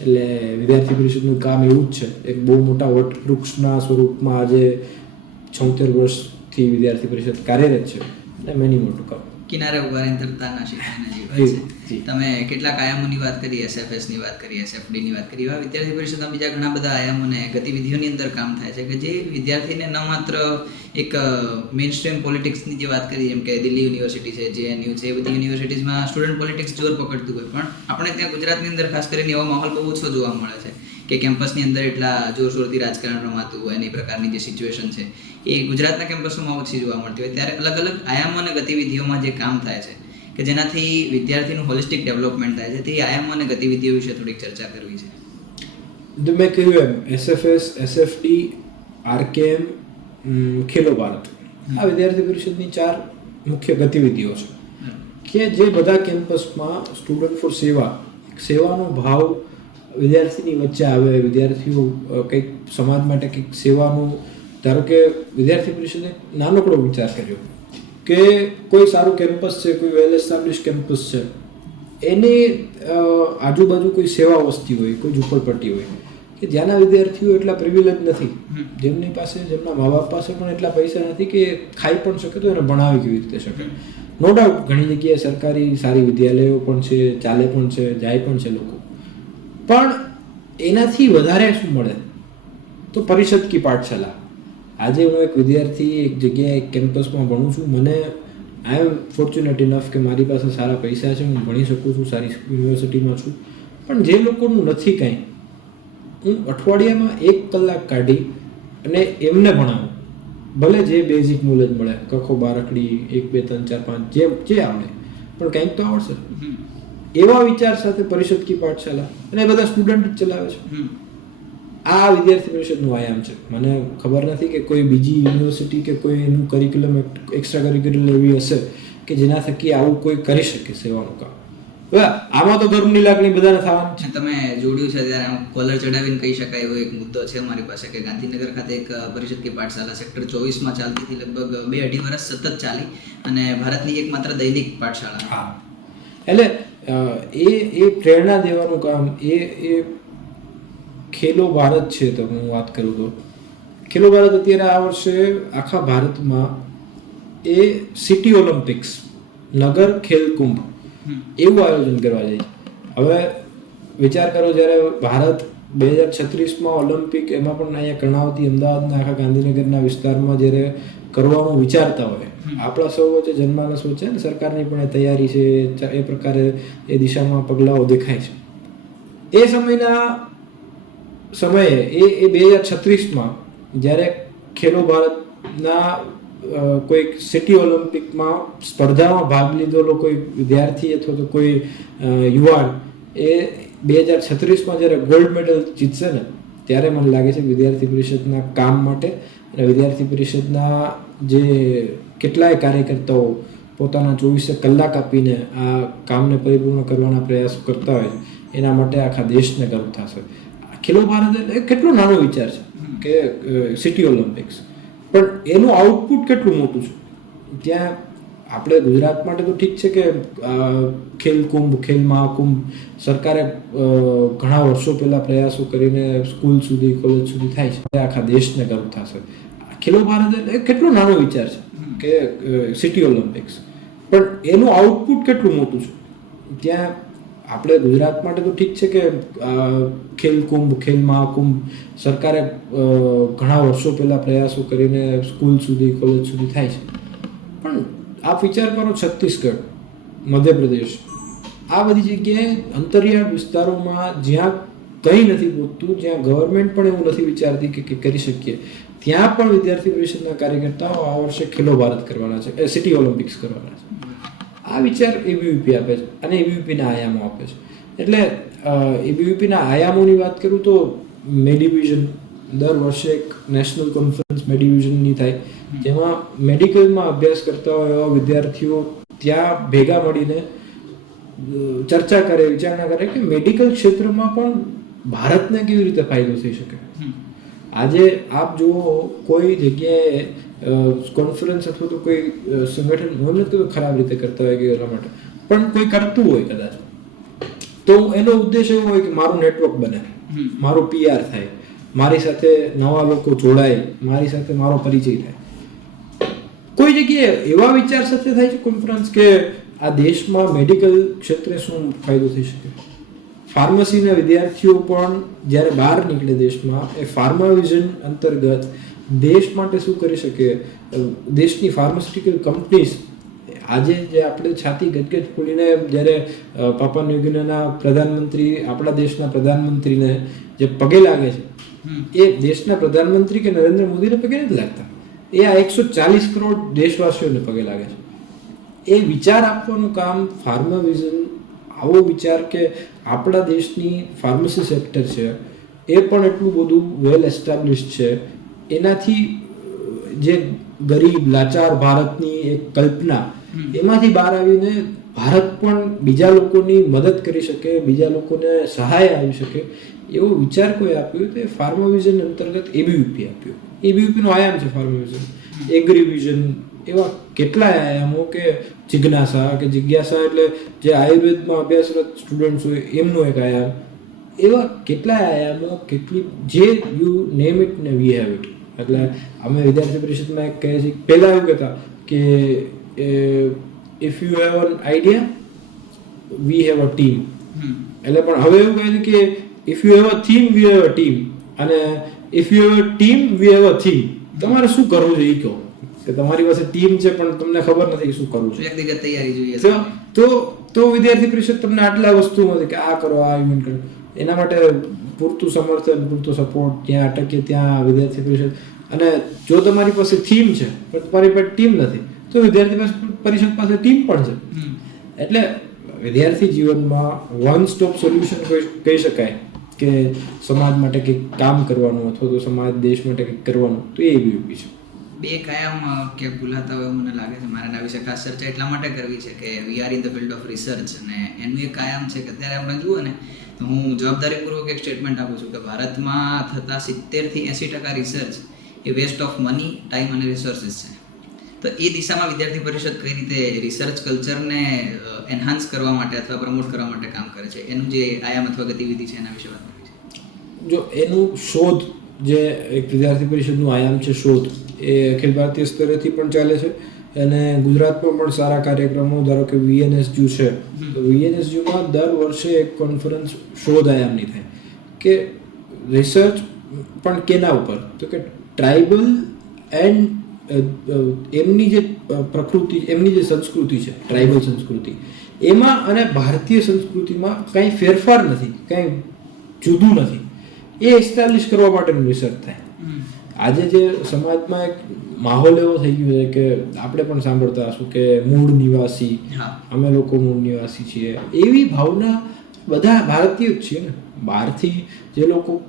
એટલે વિદ્યાર્થી પરિષદનું કામ એવું જ છે. એક બહુ મોટા વટવૃક્ષના સ્વરૂપમાં આજે 76 વર્ષથી વિદ્યાર્થી પરિષદ કાર્યરત છે અને મેની મોટું કામ. કિનારે ઉભા રહીને તરતા ના શીખવાના જીવન છે. તમે કેટલાક આયામોની વાત કરી, એસએફએસની વાત કરી, એસએફડીની વાત કરી. એવા વિદ્યાર્થી પરિષદમાં બીજા ઘણા બધા આયામોને ગતિવિધિઓની અંદર કામ થાય છે કે જે વિદ્યાર્થીને ન માત્ર એક મેઇન સ્ટ્રીમ પોલિટિક્સની જે વાત કરી, જેમ કે દિલ્હી યુનિવર્સિટી છે, જેએનયુ છે, એ બધી યુનિવર્સિટીઝમાં સ્ટુડન્ટ પોલિટિક્સ જોર પકડતું હોય, પણ આપણે ત્યાં ગુજરાતની અંદર ખાસ કરીને એવો માહોલ બહુ ઓછો જોવા મળે છે કે કેમ્પસની અંદર એટલા જોરશોરથી રાજકારણ રમાતું હોય અને એ પ્રકારની જે સિચ્યુએશન છે એ ગુજરાતના કેમ્પસોમાં ઓછી જોવા મળતી હોય. ત્યારે અલગ અલગ આયામો અને ગતિવિધિઓમાં જે કામ થાય છે કે જેનાથી વિદ્યાર્થીનું હોલિસ્ટિક ડેવલપમેન્ટ થાય છે, તે આયામો અને ગતિવિધિઓ વિશે થોડીક ચર્ચા કરવી છે. મેં કહ્યું એમ એસએફએસ, એસએફડી, આરકેએમ, ખેલો ભારત, આ વિદ્યાર્થી પરિષદની 4 મુખ્ય ગતિવિધિઓ છે કે જે બધા કેમ્પસમાં સ્ટુડન્ટ ફોર સેવા, સેવાનો ભાવ વિદ્યાર્થીની વચ્ચે આવે. વિદ્યાર્થીઓ કંઈક સમાજ માટે કંઈક સેવાનું, ધારો કે વિદ્યાર્થી પરિષદે નાનકડો વિચાર કર્યો કે કોઈ સારું કેમ્પસ છે, કોઈ વેલ એસ્ટાબ્લિશ કેમ્પસ છે, એની આજુબાજુ કોઈ સેવા વસ્તી હોય, કોઈ ઝૂંપડપટ્ટી હોય કે જ્યાંના વિદ્યાર્થીઓ એટલા પ્રિવિલેજ નથી, જેમની પાસે, જેમના મા બાપ પાસે પણ એટલા પૈસા નથી કે ખાઈ પણ શકે તો એને ભણાવી કેવી રીતે શકે. નો ડાઉટ ઘણી જગ્યાએ સરકારી સારી વિદ્યાલયો પણ છે, ચાલે પણ છે, જાય પણ છે લોકો, પણ એનાથી વધારે શું મળે તો પરિષદ કી પાઠશાલા. આજે હું એક વિદ્યાર્થી એક જગ્યાએ એક કેમ્પસમાં ભણું છું. મને આઈ એમ ફોર્ચ્યુનેટ ઇનફ કે મારી પાસે સારા પૈસા છે, હું ભણી શકું છું, સારી યુનિવર્સિટીમાં છું. પણ જે લોકોનું નથી કાંઈ, હું અઠવાડિયામાં 1 કલાક કાઢી અને એમને ભણાવું. ભલે જે બેઝિક નોલેજ મળે, કખો બારકડી 1, 2, 3, 4, 5 જે આવડે, પણ કંઈક તો આવડશે. એવા વિચાર સાથે પરિષદ કી પાઠશાલા, અને એ બધા સ્ટુડન્ટ જ ચલાવે છે. આ વિદ્યાર્થી પરિષદનું આયામ છે. મને ખબર નથી કે કોઈ બીજી યુનિવર્સિટી કે કોઈ એનું કરિક્યુલમ, એક્સ્ટ્રા કરિક્યુલર એવી હશે કે જેના થકી આવું કોઈ કરી શકે સેવાનું કામ. આમાં તો ગર્વની લાગણી બધાને થવાની છે. તમે જોડ્યું છે ત્યારે કોલર ચડાવીને કહી શકાય એવો એક મુદ્દો છે મારી પાસે કે ગાંધીનગર ખાતે એક પરિષદ કી પાઠશાલા સેક્ટર 24માં ચાલતી હતી, લગભગ 2-2.5 વર્ષ સતત ચાલી, અને ભારતની એકમાત્ર દૈનિક પાઠશાળા. હા, એટલે એ પ્રેરણા દેવાનું કામ, એ ખેલો ભારત છે. તો હું વાત કરું તો ખેલો ભારત અત્યારે આ વર્ષે આખા ભારતમાં એ સિટી ઓલિમ્પિક્સ, નગર ખેલકુંભ એવું આયોજન કરવા જાય છે. હવે વિચાર કરો, જ્યારે ભારત 2036માં ઓલિમ્પિક, એમાં પણ અહીંયા કર્ણાવતી, અમદાવાદના આખા ગાંધીનગરના વિસ્તારમાં જ્યારે કરવાનું વિચારતા હોય, આપણા સૌ વચ્ચે જનમાનસ વચ્ચે ને સરકારની પણ એ તૈયારી છે, એ પ્રકારે એ દિશામાં પગલાઓ દેખાય છે. એ સમયે એ 2036માં જ્યારે ખેલો ભારતના કોઈ સિટી ઓલિમ્પિકમાં સ્પર્ધામાં ભાગ લીધેલો કોઈ વિદ્યાર્થી અથવા તો કોઈ યુવાન એ 2036માં જ્યારે ગોલ્ડ મેડલ જીતશે ને, ત્યારે મને લાગે છે વિદ્યાર્થી પરિષદના કામ માટે અને વિદ્યાર્થી પરિષદના જે કેટલાય કાર્યકર્તાઓ પોતાના 24 કલાક આપીને આ કામને પરિપૂર્ણ કરવાના પ્રયાસો કરતા હોય છે, એના માટે આખા દેશને ગર્વ થશે. ખેલો ભારત એટલે કેટલો નાનો વિચાર છે કે સિટી ઓલિમ્પિક્સ, પણ એનું આઉટપુટ કેટલું મોટું છે. ત્યાં આપણે ગુજરાત માટે તો ઠીક છે કે ખેલકુંભ, ખેલ મહાકુંભ સરકારે ઘણા વર્ષો પહેલાં પ્રયાસો કરીને સ્કૂલ સુધી, કોલેજ સુધી થાય છે, આખા દેશને ગર્વ થશે. ખેલો ભારત એટલે કેટલો નાનો વિચાર છે કે સિટી ઓલિમ્પિક્સ, પણ એનું આઉટપુટ કેટલું મોટું છે. ત્યાં આપણે ગુજરાત માટે તો ઠીક છે કે ખેલકુંભ, ખેલ મહાકુંભ સરકારે ઘણા વર્ષો પહેલાં પ્રયાસો કરીને સ્કૂલ સુધી, કોલેજ સુધી થાય છે, પણ આપ વિચાર કરો છત્તીસગઢ, મધ્યપ્રદેશ, આ બધી જગ્યાએ અંતરિયાળ વિસ્તારોમાં જ્યાં કંઈ નથી પહોંચતું, જ્યાં ગવર્મેન્ટ પણ એવું નથી વિચારતી કે કરી શકીએ, ત્યાં પણ વિદ્યાર્થી પરિષદના કાર્યકર્તાઓ આ વર્ષે ખેલો ભારત કરવાના છે, સિટી ઓલિમ્પિક્સ કરવાના છે. આ વિચાર એબીવીપી આપે છે અને એબીવીપીના આયામો આપે છે. એટલે એબીવીપીના આયામોની વાત કરું તો મેડિવિઝન, દર વર્ષે એક નેશનલ કોન્ફરન્સ મેડિવિઝનની થાય, જેમાં મેડિકલમાં અભ્યાસ કરતા હોય એવા વિદ્યાર્થીઓ ત્યાં ભેગા મળીને ચર્ચા કરે, વિચારણા કરે કે મેડિકલ ક્ષેત્રમાં પણ ભારતને કેવી રીતે ફાયદો થઈ શકે. આજે આપ જુઓ કોઈ જગ્યાએ કોન્ફરન્સ અથવા તો કોઈ સંગઠન, હું નથી કહેતો ખરાબ રીતે કરતા હોય કે એના માટે, પણ કોઈ કરતું હોય કદાચ, તો એનો ઉદ્દેશ એવો હોય કે મારું નેટવર્ક બને, મારું PR થાય, મારી સાથે નવા લોકો જોડાય, મારી સાથે મારો પરિચય થાય. કોઈ જગ્યાએ એવા વિચાર સાથે થાય છે કોન્ફરન્સ કે આ દેશમાં મેડિકલ ક્ષેત્રે શું ફાયદો થઈ શકે. ફાર્મસીના વિદ્યાર્થીઓ પણ જ્યારે બહાર નીકળે દેશમાં, એ ફાર્માવિઝન અંતર્ગત દેશ માટે શું કરી શકે, દેશની ફાર્માસ્યુટિકલ કંપનીઝ આજે જે આપણે છાતી ગજગજ ફોડીને જ્યારે પાપા ન્યૂગિનીના પ્રધાનમંત્રી, આપણા દેશના પ્રધાનમંત્રીને જે પગે લાગે છે, એ દેશના પ્રધાનમંત્રી કે નરેન્દ્ર મોદીને પગે નથી લાગતા, એ આ 140 કરોડ દેશવાસીઓને પગે લાગે છે. એ વિચાર આપવાનું કામ ફાર્માવિઝન, આવો વિચાર કે આપણા દેશની ફાર્મસી સેક્ટર છે એ પણ એટલું બધું વેલ એસ્ટાબ્લિશ્ડ છે, એનાથી જે ગરીબ લાચાર ભારતની એક કલ્પના, એમાંથી બહાર આવીને ભારત પણ બીજા લોકોની મદદ કરી શકે, બીજા લોકોને સહાય આવી શકે, એવો વિચાર કોઈ આપ્યો તો એ ફાર્માવિઝન અંતર્ગત એબીવીપી આપ્યો. એબીવીપીનો આયામ છે ફાર્માવિઝન. એગ્રીવિઝન, એવા કેટલા આયામો કે જિજ્ઞાસા એટલે જે આયુર્વેદમાં અભ્યાસરત સ્ટુડન્ટ્સ હોય એમનું એક આયામ, એવા કેટલા આયામો, કેટલી જે યુ નેમ ઇટ ને વી હેવ ઇટ. એટલે અમે વિદ્યાર્થી પરિષદમાં એક કહે છે, પહેલાં એવું કહેતા કે if you have an idea we have a team, એટલે પણ હવે એવું કહે છે કે if you have a theme we have a team, અને if you have a team we have a theme. તમારે શું કરવું છે એ કહો, કે તમારી પાસે ટીમ છે પણ તમને ખબર નથી શું કરવું છે, વ્યક્તિગત તૈયારી જોઈએ. તો વિદ્યાર્થી પરિષદ તમને આટલા વસ્તુમાંથી કે આ કરો, આ ઇવેન્ટ કરો, એના માટે પૂરતું સમર્થન, પૂરતો સપોર્ટ, ત્યાં અટકીએ ત્યાં વિદ્યાર્થી પરિષદ. અને જો તમારી પાસે થીમ છે પણ તમારી પાસે ટીમ નથી, તો વિદ્યાર્થી પરિષદ પાસે ટીમ પણ છે. એટલે વિદ્યાર્થી જીવનમાં વન સ્ટોપ સોલ્યુશન કહી શકાય કે સમાજ માટે કંઈક કામ કરવાનું અથવા તો સમાજ દેશ માટે કંઈક કરવાનું, તો એ એબીવીપી છે. બે કાયમ કે ભૂલાતા હોય મને લાગે છે, મારે એના વિશે ખાસ ચર્ચા એટલા માટે કરવી છે કે we are in the field of research, અને એનું એક કાયમ છે કે અત્યારે આપણે જુઓ ને તો હું જવાબદારીપૂર્વક એક સ્ટેટમેન્ટ આપું છું કે ભારતમાં થતા 70% થી 80% રિસર્ચ એ વેસ્ટ ઓફ મની, ટાઈમ અને રિસોર્સિસ છે. તો એ દિશામાં વિદ્યાર્થી પરિષદ કઈ રીતે રિસર્ચ કલ્ચરને એન્હાન્સ કરવા માટે અથવા પ્રમોટ કરવા માટે કામ કરે છે, એનું જે આયામ અથવા ગતિવિધિ છે એના વિશે વાત કરવી છે. જો એનું શોધ, જે એક વિદ્યાર્થી પરિષદનું આયામ છે શોધ, એ અખિલ ભારતીય સ્તરેથી પણ ચાલે છે અને ગુજરાતમાં પણ સારા કાર્યક્રમો, ધારો કે VNSU છે, તો VNSUમાં દર વર્ષે એક કોન્ફરન્સ શોધ આયામની થાય કે રિસર્ચ પણ કેના ઉપર, તો કે ટ્રાઇબલ એન્ડ એમની જે પ્રકૃતિ, એમની જે સંસ્કૃતિ છે, ટ્રાઇબલ સંસ્કૃતિ, એમાં અને ભારતીય સંસ્કૃતિમાં કંઈ ફેરફાર નથી, કંઈ જુદું નથી, એ એસ્ટાબ્લિશ કરવા માટેનું રિસર્ચ થાય. આજે જે સમાજમાં એક માહોલ એવો થઈ ગયો છે કે આપણે પણ સાંભળતા હશું કે મૂળ નિવાસી, અમે લોકો મૂળ નિવાસી છીએ, એવી ભાવના બધા ભારતીય જ છીએ ને. બહારથી જે લોકો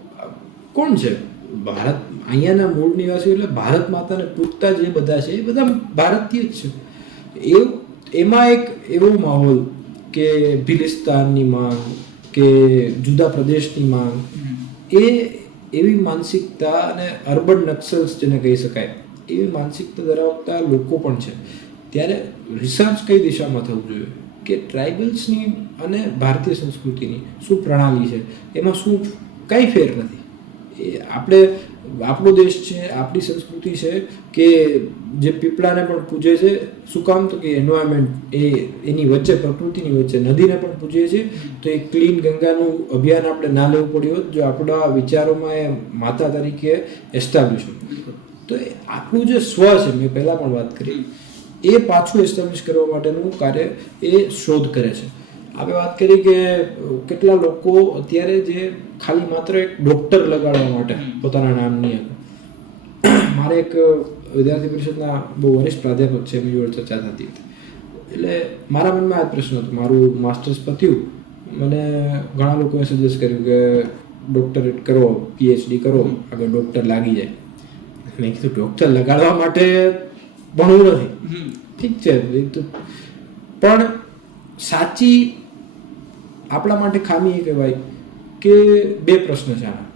કોણ છે, ભારત અહીંયાના મૂળ નિવાસીઓ એટલે ભારત માતાને પૂજતા જે બધા છે એ બધા ભારતીય જ છે. એમાં એક એવો માહોલ કે ભિલિસ્તાનની માંગ કે જુદા પ્રદેશની માંગ, એવી માનસિકતા અને અર્બન નક્સલ્સ જેને કહી શકાય, એવી માનસિકતા ધરાવતા લોકો પણ છે. ત્યારે રિસર્ચ કઈ દિશામાં થવું જોઈએ કે ટ્રાઇબલ્સની અને ભારતીય સંસ્કૃતિની શું પ્રણાલી છે, એમાં શું કંઈ ફેર નથી. એ આપણો દેશ છે, આપણી સંસ્કૃતિ છે કે જે પીપળાને પણ પૂજે છે, શું કામ, તો કે એન્વાયરમેન્ટ એની વચ્ચે, પ્રકૃતિની વચ્ચે નદીને પણ પૂજે છે, તો એ ક્લીન ગંગાનું અભિયાન આપણે ના લેવું પડ્યું હોત જો આપણા વિચારોમાં એ માતા તરીકે એસ્ટાબ્લિશ હોય. તો આપણું જે સ્વ છે, મેં પહેલાં પણ વાત કરી, એ પાછું એસ્ટાબ્લિશ કરવા માટેનું કાર્ય એ શોધ કરે છે. આપણે વાત કરી કે કેટલા લોકો અત્યારે જે ખાલી માત્ર એક ડોક્ટર લગાડવા માટે પોતાના નામની આગળ, મારે એક વિદ્યાર્થી પરિષદના બહુ વરિષ્ઠ પ્રાધ્યાપક છે, એમની જોડે ચર્ચા થતી હતી. એટલે મારા મનમાં આ જ પ્રશ્ન હતો. મારું માસ્ટર્સ પત્યું, મને ઘણા લોકોએ સજેસ્ટ કર્યું કે ડોક્ટરેટ કરો, પીએચડી કરો, આગળ ડોક્ટર લાગી જાય. મેં કીધું ડોક્ટર લગાડવા માટે ભણવું નથી, ઠીક છે, એ તો પણ સાચી આપણા માટે ખામી એ કહેવાય કે બે પ્રશ્ન છે આના.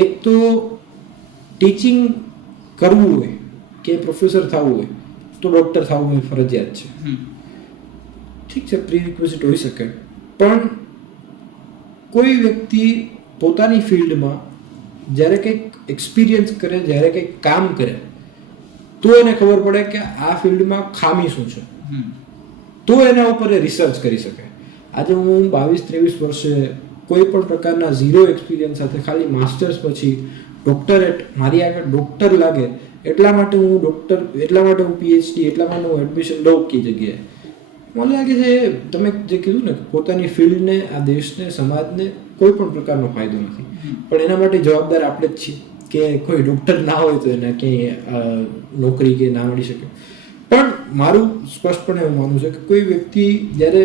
એક તો ટીચિંગ કરવું હોય કે પ્રોફેસર થવું હોય તો ડૉક્ટર થવું એ ફરજિયાત છે. ઠીક છે, પ્રીરિક્વિઝિટ હોઈ શકે, પણ કોઈ વ્યક્તિ પોતાની ફિલ્ડમાં જ્યારે કંઈક એક્સપિરિયન્સ કરે, જ્યારે કંઈક કામ કરે, તો એને ખબર પડે કે આ ફિલ્ડમાં ખામી શું છે, તો એના ઉપર એ રિસર્ચ કરી શકે. આજે હું 22-23 વર્ષે કોઈ પણ પ્રકારના ઝીરો એક્સપિરિયન્સ સાથે ખાલી માસ્ટર્સ પછી ડોક્ટરેટ, મારી આગળ ડોક્ટર લાગે એટલા માટે હું પીએચડી, એટલા માટે હું એડમિશન લઉં કઈ જગ્યાએ. મને લાગે છે તમે જે કીધું ને, પોતાની ફિલ્ડને, આ દેશને, સમાજને કોઈ પણ પ્રકારનો ફાયદો નથી, પણ એના માટે જવાબદાર આપણે જ છીએ કે કોઈ ડૉક્ટર ના હોય તો એને ક્યાંય નોકરી કે ના મળી શકે. પણ મારું સ્પષ્ટપણે એવું માનવું છે કે કોઈ વ્યક્તિ જ્યારે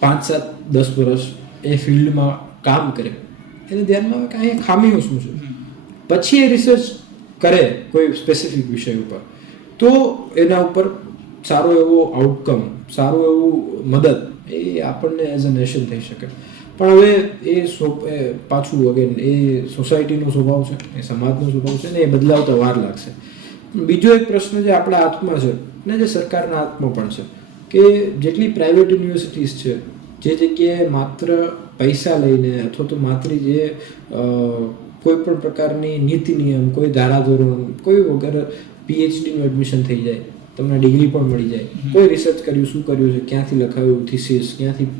5-7-10 વર્ષ એ ફિલ્ડમાં કામ કરે, એને ધ્યાનમાં આવે કે અહીંયા ખામીઓ શું છે, પછી એ રિસર્ચ કરે કોઈ સ્પેસિફિક વિષય ઉપર, તો એના ઉપર સારો એવો આઉટકમ, સારું એવું મદદ એ આપણને એઝ અ નેશન થઈ શકે. પણ હવે એ પાછું અગેન એ સોસાયટીનો સ્વભાવ છે, એ સમાજનો સ્વભાવ છે ને, એ બદલાવતા વાર લાગશે. બીજો એક પ્રશ્ન જે આપણા હાથમાં છે ને, જે સરકારના હાથમાં પણ છે, કે જેટલી પ્રાઇવેટ યુનિવર્સિટીઝ છે, જે જગ્યાએ માત્ર પૈસા લઈને અથવા તો માત્ર જે કોઈ પણ પ્રકારની નીતિ નિયમ, કોઈ ધારાધોરણ, કોઈ વગર પીએચડીનું એડમિશન થઈ જાય, તમને ડિગ્રી પણ મળી જાય, કોઈ રિસર્ચ કર્યું, શું કર્યું છે, ક્યાંથી લખાયું થીસીસ, ક્યાંથી,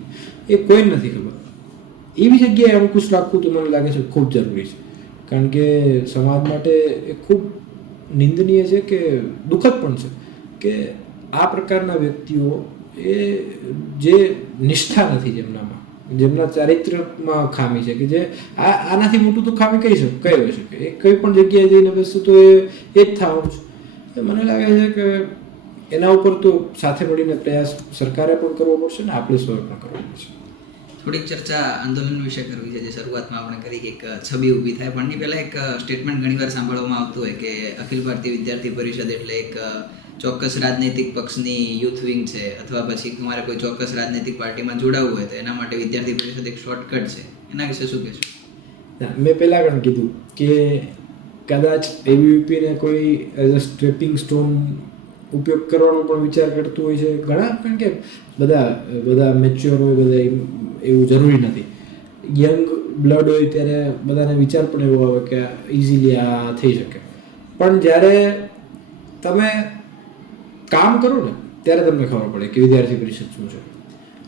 એ કોઈ નથી ખબર. એવી જગ્યાએ અંકુશ રાખવું તો મને લાગે છે ખૂબ જરૂરી છે, કારણ કે સમાજ માટે એ ખૂબ નિંદનીય છે કે દુઃખદ પણ છે કે આ પ્રકારના વ્યક્તિઓ એ જે નિષ્ઠા નથી જેમનામાં, જેમના ચારિત્ર્યમાં ખામી છે, કે જે આનાથી મોટું તો ખામી કઈ હોઈ શકે, એ કઈ પણ જગ્યાએ જઈને બેસતું તો એ જ થવાનું છે. મને લાગે છે કે એના ઉપર તો સાથે મળીને પ્રયાસ સરકારે પણ કરવો પડશે ને આપણે સૌએ પણ કરવો પડશે. થોડીક ચર્ચા આંદોલન વિશે કરવી છે, જે શરૂઆતમાં આપણે કરી કે એક છબી ઊભી થાય, પણ એની પહેલાં એક સ્ટેટમેન્ટ ઘણીવાર સાંભળવામાં આવતું હોય કે અખિલ ભારતીય વિદ્યાર્થી પરિષદ એટલે એક ચોક્કસ રાજનૈતિક પક્ષની યુથ વિંગ છે, અથવા પછી તમારે કોઈ ચોક્કસ રાજનૈતિક પાર્ટીમાં જોડાવવું હોય તો એના માટે વિદ્યાર્થી પરિષદ એક શોર્ટકટ છે. એના વિશે શું કહેશો? મેં પહેલાં પણ કીધું કે કદાચ એબીવીપીને કોઈ એઝ અ સ્ટેપિંગ સ્ટોન ઉપયોગ કરવાનો પણ વિચાર કરતું હોય છે ઘણા, કારણ કે બધા મેચ્યોર હોય, બધા એવું જરૂરી નથી. યંગ બ્લડ હોય ત્યારે બધાને વિચાર પણ એવો આવે કે ઇઝીલી આ થઈ શકે, પણ જ્યારે તમે કામ કરો ને ત્યારે તમને ખબર પડે કે વિદ્યાર્થી પરિષદ શું છે.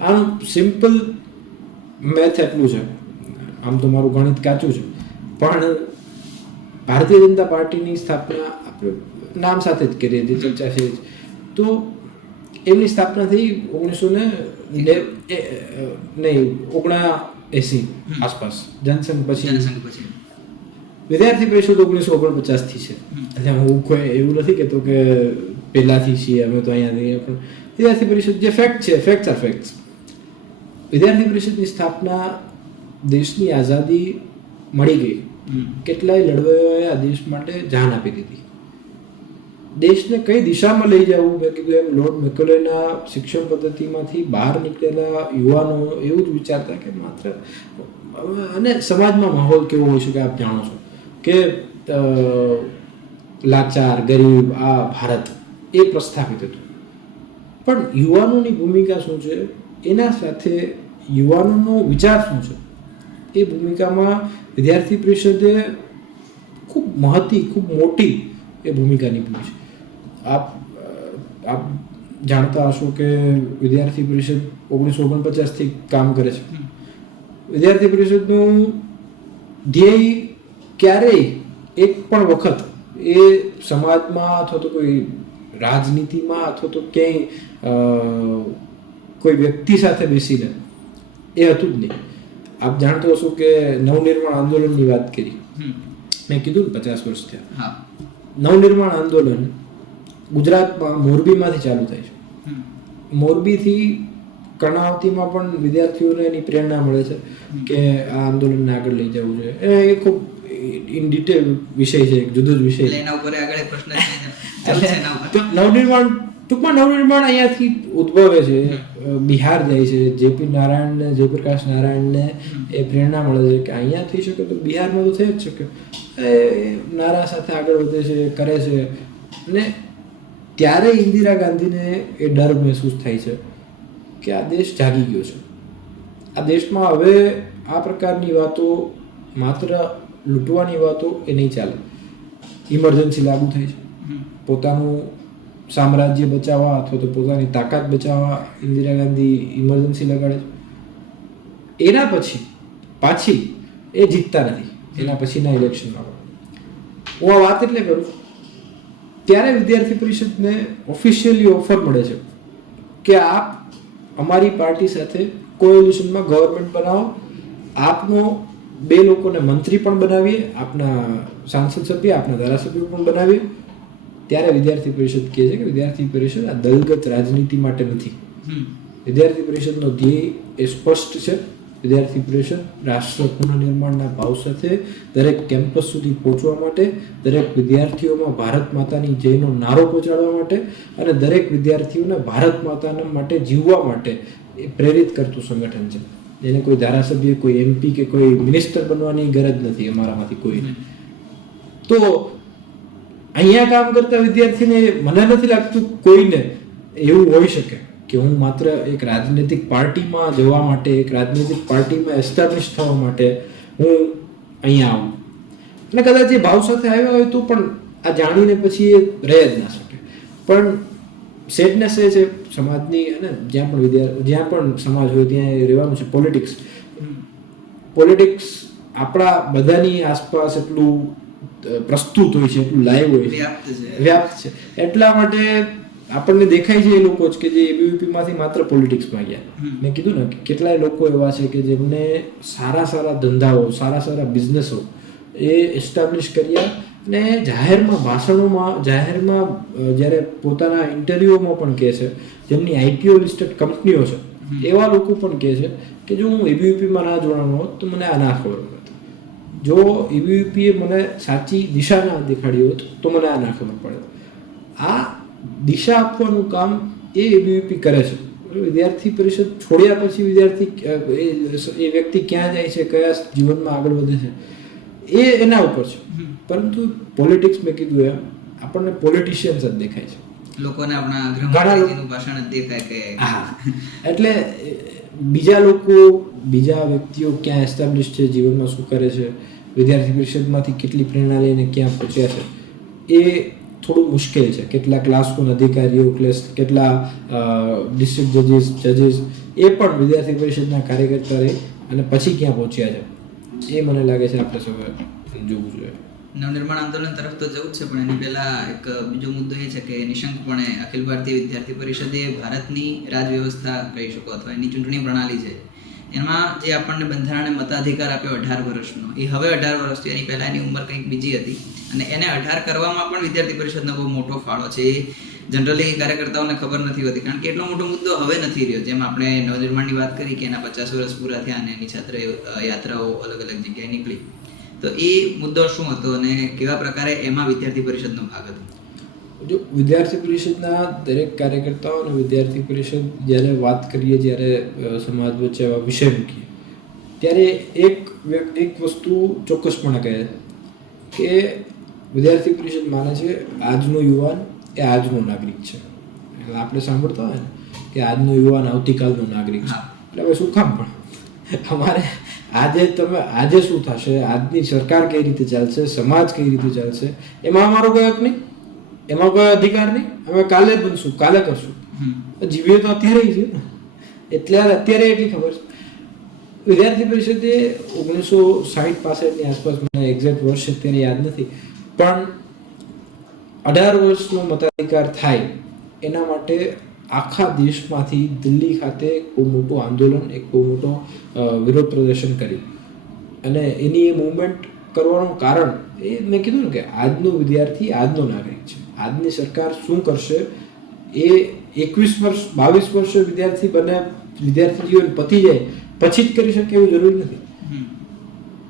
આનું સિમ્પલ મેથ એટલું છે, આમ તો મારું ગણિત કાચું છે, પણ ભારતીય જનતા પાર્ટીની સ્થાપના આપણે નામ સાથે જ કરીએ, જે ચર્ચા છે, તો એમની સ્થાપના થઈ 1979 આસપાસ, જનસંઘ પછી. વિદ્યાર્થી પરિષદ 1949 થી છે. એટલે હું કોઈ એવું નથી કહેતો કે પહેલાથી છીએ અમે તો અહીંયાથી, પણ વિદ્યાર્થી પરિષદ જે ફેક્ટ છે, ફેક્ટ્સ આર ફેક્ટ્સ. વિદ્યાર્થી પરિષદની સ્થાપના દેશની આઝાદી મળી ગઈ, કેટલાય લડવૈયાઓએ આ દેશ માટે જાન આપી દીધી. દેશને કઈ દિશામાં લઈ જવું, મેં કીધું એમ લોર્ડ મેકોલેના શિક્ષણ પદ્ધતિમાંથી બહાર નીકળેલા યુવાનો એવું જ વિચારતા કે માત્ર, અને સમાજમાં માહોલ કેવો હોય છે કે આપ જાણો છો કે લાચાર, ગરીબ આ ભારત એ પ્રસ્થાપિત હતું. પણ યુવાનોની ભૂમિકા શું છે, એના સાથે યુવાનોનો વિચાર શું છે, એ ભૂમિકામાં વિદ્યાર્થી પરિષદે ખૂબ મોટી એ ભૂમિકા નિભાવી છે. આપ જાણતા હશો કે વિદ્યાર્થી પરિષદ 1949 થી કામ કરે છે. વિદ્યાર્થી પરિષદનું ધ્યેય ક્યારેય એક પણ વખત એ સમાજમાં અથવા તો કોઈ રાજનીતિમાં અથવા તો ક્યાંય કોઈ વ્યક્તિ સાથે બેસીને એ હતું જ નહીં. આપ જાણતો હશો કે નવનિર્માણ આંદોલનની વાત કરી, મેં કીધું ને 50 વર્ષ થયા. હા, નવનિર્માણ આંદોલન ગુજરાતમાં મોરબીમાંથી ચાલુ થાય છે. મોરબીથી કર્ણાવતીમાં પણ વિદ્યાર્થીઓને એની પ્રેરણા મળે છે કે આ આંદોલનને આગળ લઈ જવું જોઈએ. એ ખૂબ ઇન ડિટેલ વિષય છે, એક જુદો જ વિષય એટલે એના ઉપર આગળ એક પ્રશ્ન ચાલુ છે એના ઉપર. તો નવનિર્માણ ટૂંકમાં નવનિર્માણ અહીંયાથી ઉદ્ભવે છે, બિહાર જાય છે. જેપી નારાયણને, જયપ્રકાશ નારાયણને એ પ્રેરણા મળે છે કે અહીંયા થઈ શકે તો બિહારમાં તો થઈ જ શકે. એ નારા સાથે આગળ વધે છે, કરે છે. અને ત્યારે ઇન્દિરા ગાંધીને એ ડર મહેસૂસ થાય છે કે આ દેશ જાગી ગયો છે. આ દેશમાં હવે આ પ્રકારની વાતો, માત્ર લૂંટવાની વાતો એ નહીં ચાલે. ઇમરજન્સી લાગુ થઈ છે. પોતાનું સામ્રાજ્ય બચાવવા અથવા તો પોતાની તાકાત બચાવવા ઇન્દિરા ગાંધી ઇમરજન્સી લગાડે છે. એના પછી પાછી એ જીતતા નથી. એના પછીના ઇલેક્શનમાં હું આ વાત એટલે કરું, ત્યારે વિદ્યાર્થી પરિષદને ઓફિશિયલી ઓફર મળે છે કે આપ અમારી પાર્ટી સાથે કોએલિશનમાં ગવર્મેન્ટ બનાવો, આપનો 2 લોકોને મંત્રી પણ બનાવીએ, આપના સાંસદ સભ્ય, આપના ધારાસભ્યો પણ બનાવીએ. ત્યારે વિદ્યાર્થી પરિષદ કહે છે કે વિદ્યાર્થી પરિષદ આ દલગત રાજનીતિ માટે નથી. વિદ્યાર્થી પરિષદનો ધ્યેય એ સ્પષ્ટ છે. વિદ્યાર્થી પરિષદ રાષ્ટ્ર પુનઃનિર્માણના ભાવ સાથે દરેક કેમ્પસ સુધી પહોંચવા માટે, દરેક વિદ્યાર્થીઓમાં ભારત માતાની જયનો નારો પહોંચાડવા માટે અને દરેક વિદ્યાર્થીઓને ભારત માતાના માટે જીવવા માટે એ પ્રેરિત કરતું સંગઠન છે. એને કોઈ ધારાસભ્ય, કોઈ MP કે કોઈ મિનિસ્ટર બનવાની ગરજ નથી અમારામાંથી કોઈને. તો અહીંયા કામ કરતા વિદ્યાર્થીને મને નથી લાગતું કોઈને એવું હોઈ શકે કે હું માત્ર એક રાજનૈતિક પાર્ટીમાં જવા માટે, એક રાજનૈતિક પાર્ટીમાં એસ્ટાબ્લિશ થવા માટે હું અહીંયા આવું. અને કદાચ એ ભાવ સાથે આવ્યા હોય તો પણ આ જાણીને પછી એ રહે જ ના શકે. પણ સેડનેસ એ છે સમાજની, અને જ્યાં પણ સમાજ હોય ત્યાં એ રહેવાનું છે. પોલિટિક્સ આપણા બધાની આસપાસ એટલું પ્રસ્તુત હોય છે, એટલું લાઈવ હોય છે, વ્યાપ્ત છે. એટલા માટે આપણને દેખાય છે એ લોકો જ કે જે ABVP માંથી માત્ર પોલિટિક્સમાં ગયા. મેં કીધું ને કેટલાય લોકો એવા છે કે જેમને સારા ધંધાઓ, સારા બિઝનેસો એ એસ્ટાબ્લિશ કર્યા, ને જાહેરમાં ભાષણોમાં, જાહેરમાં જ્યારે પોતાના ઇન્ટરવ્યુઓમાં પણ કહે છે, જેમની ITO લિસ્ટેડ કંપનીઓ છે એવા લોકો પણ કહે છે કે જો હું ABVPમાં ના જોડાણો હોત તો મને આ ના ખબર પડત. જો ABVPએ મને સાચી દિશા ના દેખાડી હોત તો મને આ ના ખબર પડે. આ દિશા આપવાનું કામ એ ABVP કરે છે. વિદ્યાર્થી પરિષદ છોડ્યા પછી વિદ્યાર્થી એ વ્યક્તિ ક્યાં જાય છે, કયા જીવનમાં આગળ વધે છે, એ એના ઉપર છે. પરંતુ પોલિટિક્સ, મેં કીધું એમ, આપણને પોલિટિશિયન્સ જ દેખાય છે. લોકોને આપણા ગૃહમંત્રીનું ભાષણ જ દેખાય કે હા. એટલે બીજા લોકો, બીજા વ્યક્તિઓ ક્યાં એસ્ટાબ્લિશ છે, જીવનમાં શું કરે છે, વિદ્યાર્થી પરિષદમાંથી કેટલી પ્રેરણા લઈને ક્યાં પહોંચ્યા છે, એ થોડું મુશ્કેલ છે. કેટલા ક્લાસરૂમ અધિકારીઓ, કેટલા ડિસ્ટ્રિક્ટ જજીસ એ પણ વિદ્યાર્થી પરિષદના કાર્યકર્તા રહી અને પછી ક્યાં પહોંચ્યા છે, એ મને લાગે છે આપણે સૌએ જોવું જોઈએ. નવનિર્માણ આંદોલન તરફ તો જવું જ છે, પણ એની પહેલા એક બીજો મુદ્દો એ છે કે નિશંકપણે અખિલ ભારતીય વિદ્યાર્થી પરિષદે ભારતની રાજવ્યવસ્થા કહી શકો અથવા એની ચૂંટણી પ્રણાલી છે, એમાં જે આપણને બંધારણે મતાધિકાર આપ્યો 18 વર્ષનો, એ હવે 18 વર્ષ થયો. એની પહેલા એની ઉંમર કંઈક બીજી હતી, અને એને 18 કરવામાં પણ વિદ્યાર્થી પરિષદનો બહુ મોટો ફાળો છે. એ જનરલી કાર્યકર્તાઓને ખબર નથી હોતી, કારણ કે એટલો મોટો મુદ્દો હવે નથી રહ્યો. જેમ આપણે નવનિર્માણની વાત કરી કે એના 50 વર્ષ પૂરા થયા અને એની છાત્ર યાત્રાઓ અલગ અલગ જગ્યાએ નીકળી, તો એ મુદ્દો શું હતો અને કેવા પ્રકારે એમાં વિદ્યાર્થી પરિષદનો ભાગ હતો? જો વિદ્યાર્થી પરિષદના દરેક કાર્યકર્તાઓ અને વિદ્યાર્થી પરિષદ જ્યારે વાત કરીએ, જ્યારે સમાજ વચ્ચે એવા વિષય મૂકીએ, ત્યારે એક વસ્તુ ચોક્કસપણે કહે કે વિદ્યાર્થી પરિષદ માને છે આજનો યુવાન એ આજનો નાગરિક છે. એટલે આપણે સાંભળતા હોય ને કે આજનો યુવાન આવતીકાલનો નાગરિક છે. એટલે હવે શું કામ પણ અમારે આજે શું થશે, આજની સરકાર કઈ રીતે ચાલશે, સમાજ કઈ રીતે ચાલશે, એમાં અમારો કોઈ હક નહીં, એમાં કોઈ અધિકાર નહીં. અમે કાલે બનશું, કાલે કરશું, જીવીએ તો અત્યારે છે ને. એટલે અત્યારે એટલી ખબર છે. વિદ્યાર્થી પરિષદે 1960 પાસઠની આસપાસ, મને એક્ઝેક્ટ વર્ષ અત્યારે યાદ નથી, પણ 18 વર્ષનો મતાધિકાર થાય એના માટે આખા દેશમાંથી દિલ્હી ખાતે એક બહુ મોટું આંદોલન, એક બહુ મોટો વિરોધ પ્રદર્શન કર્યું. અને એની એ મૂવમેન્ટ કરવાનું કારણ એ મેં કીધું ને કે આજનો વિદ્યાર્થી આજનો નાગરિક છે. આજની સરકાર શું કરશે એ 21 વર્ષ 22 વર્ષે વિદ્યાર્થી જીવન પતી જાય પછી જ કરી શકે એવું જરૂરી નથી.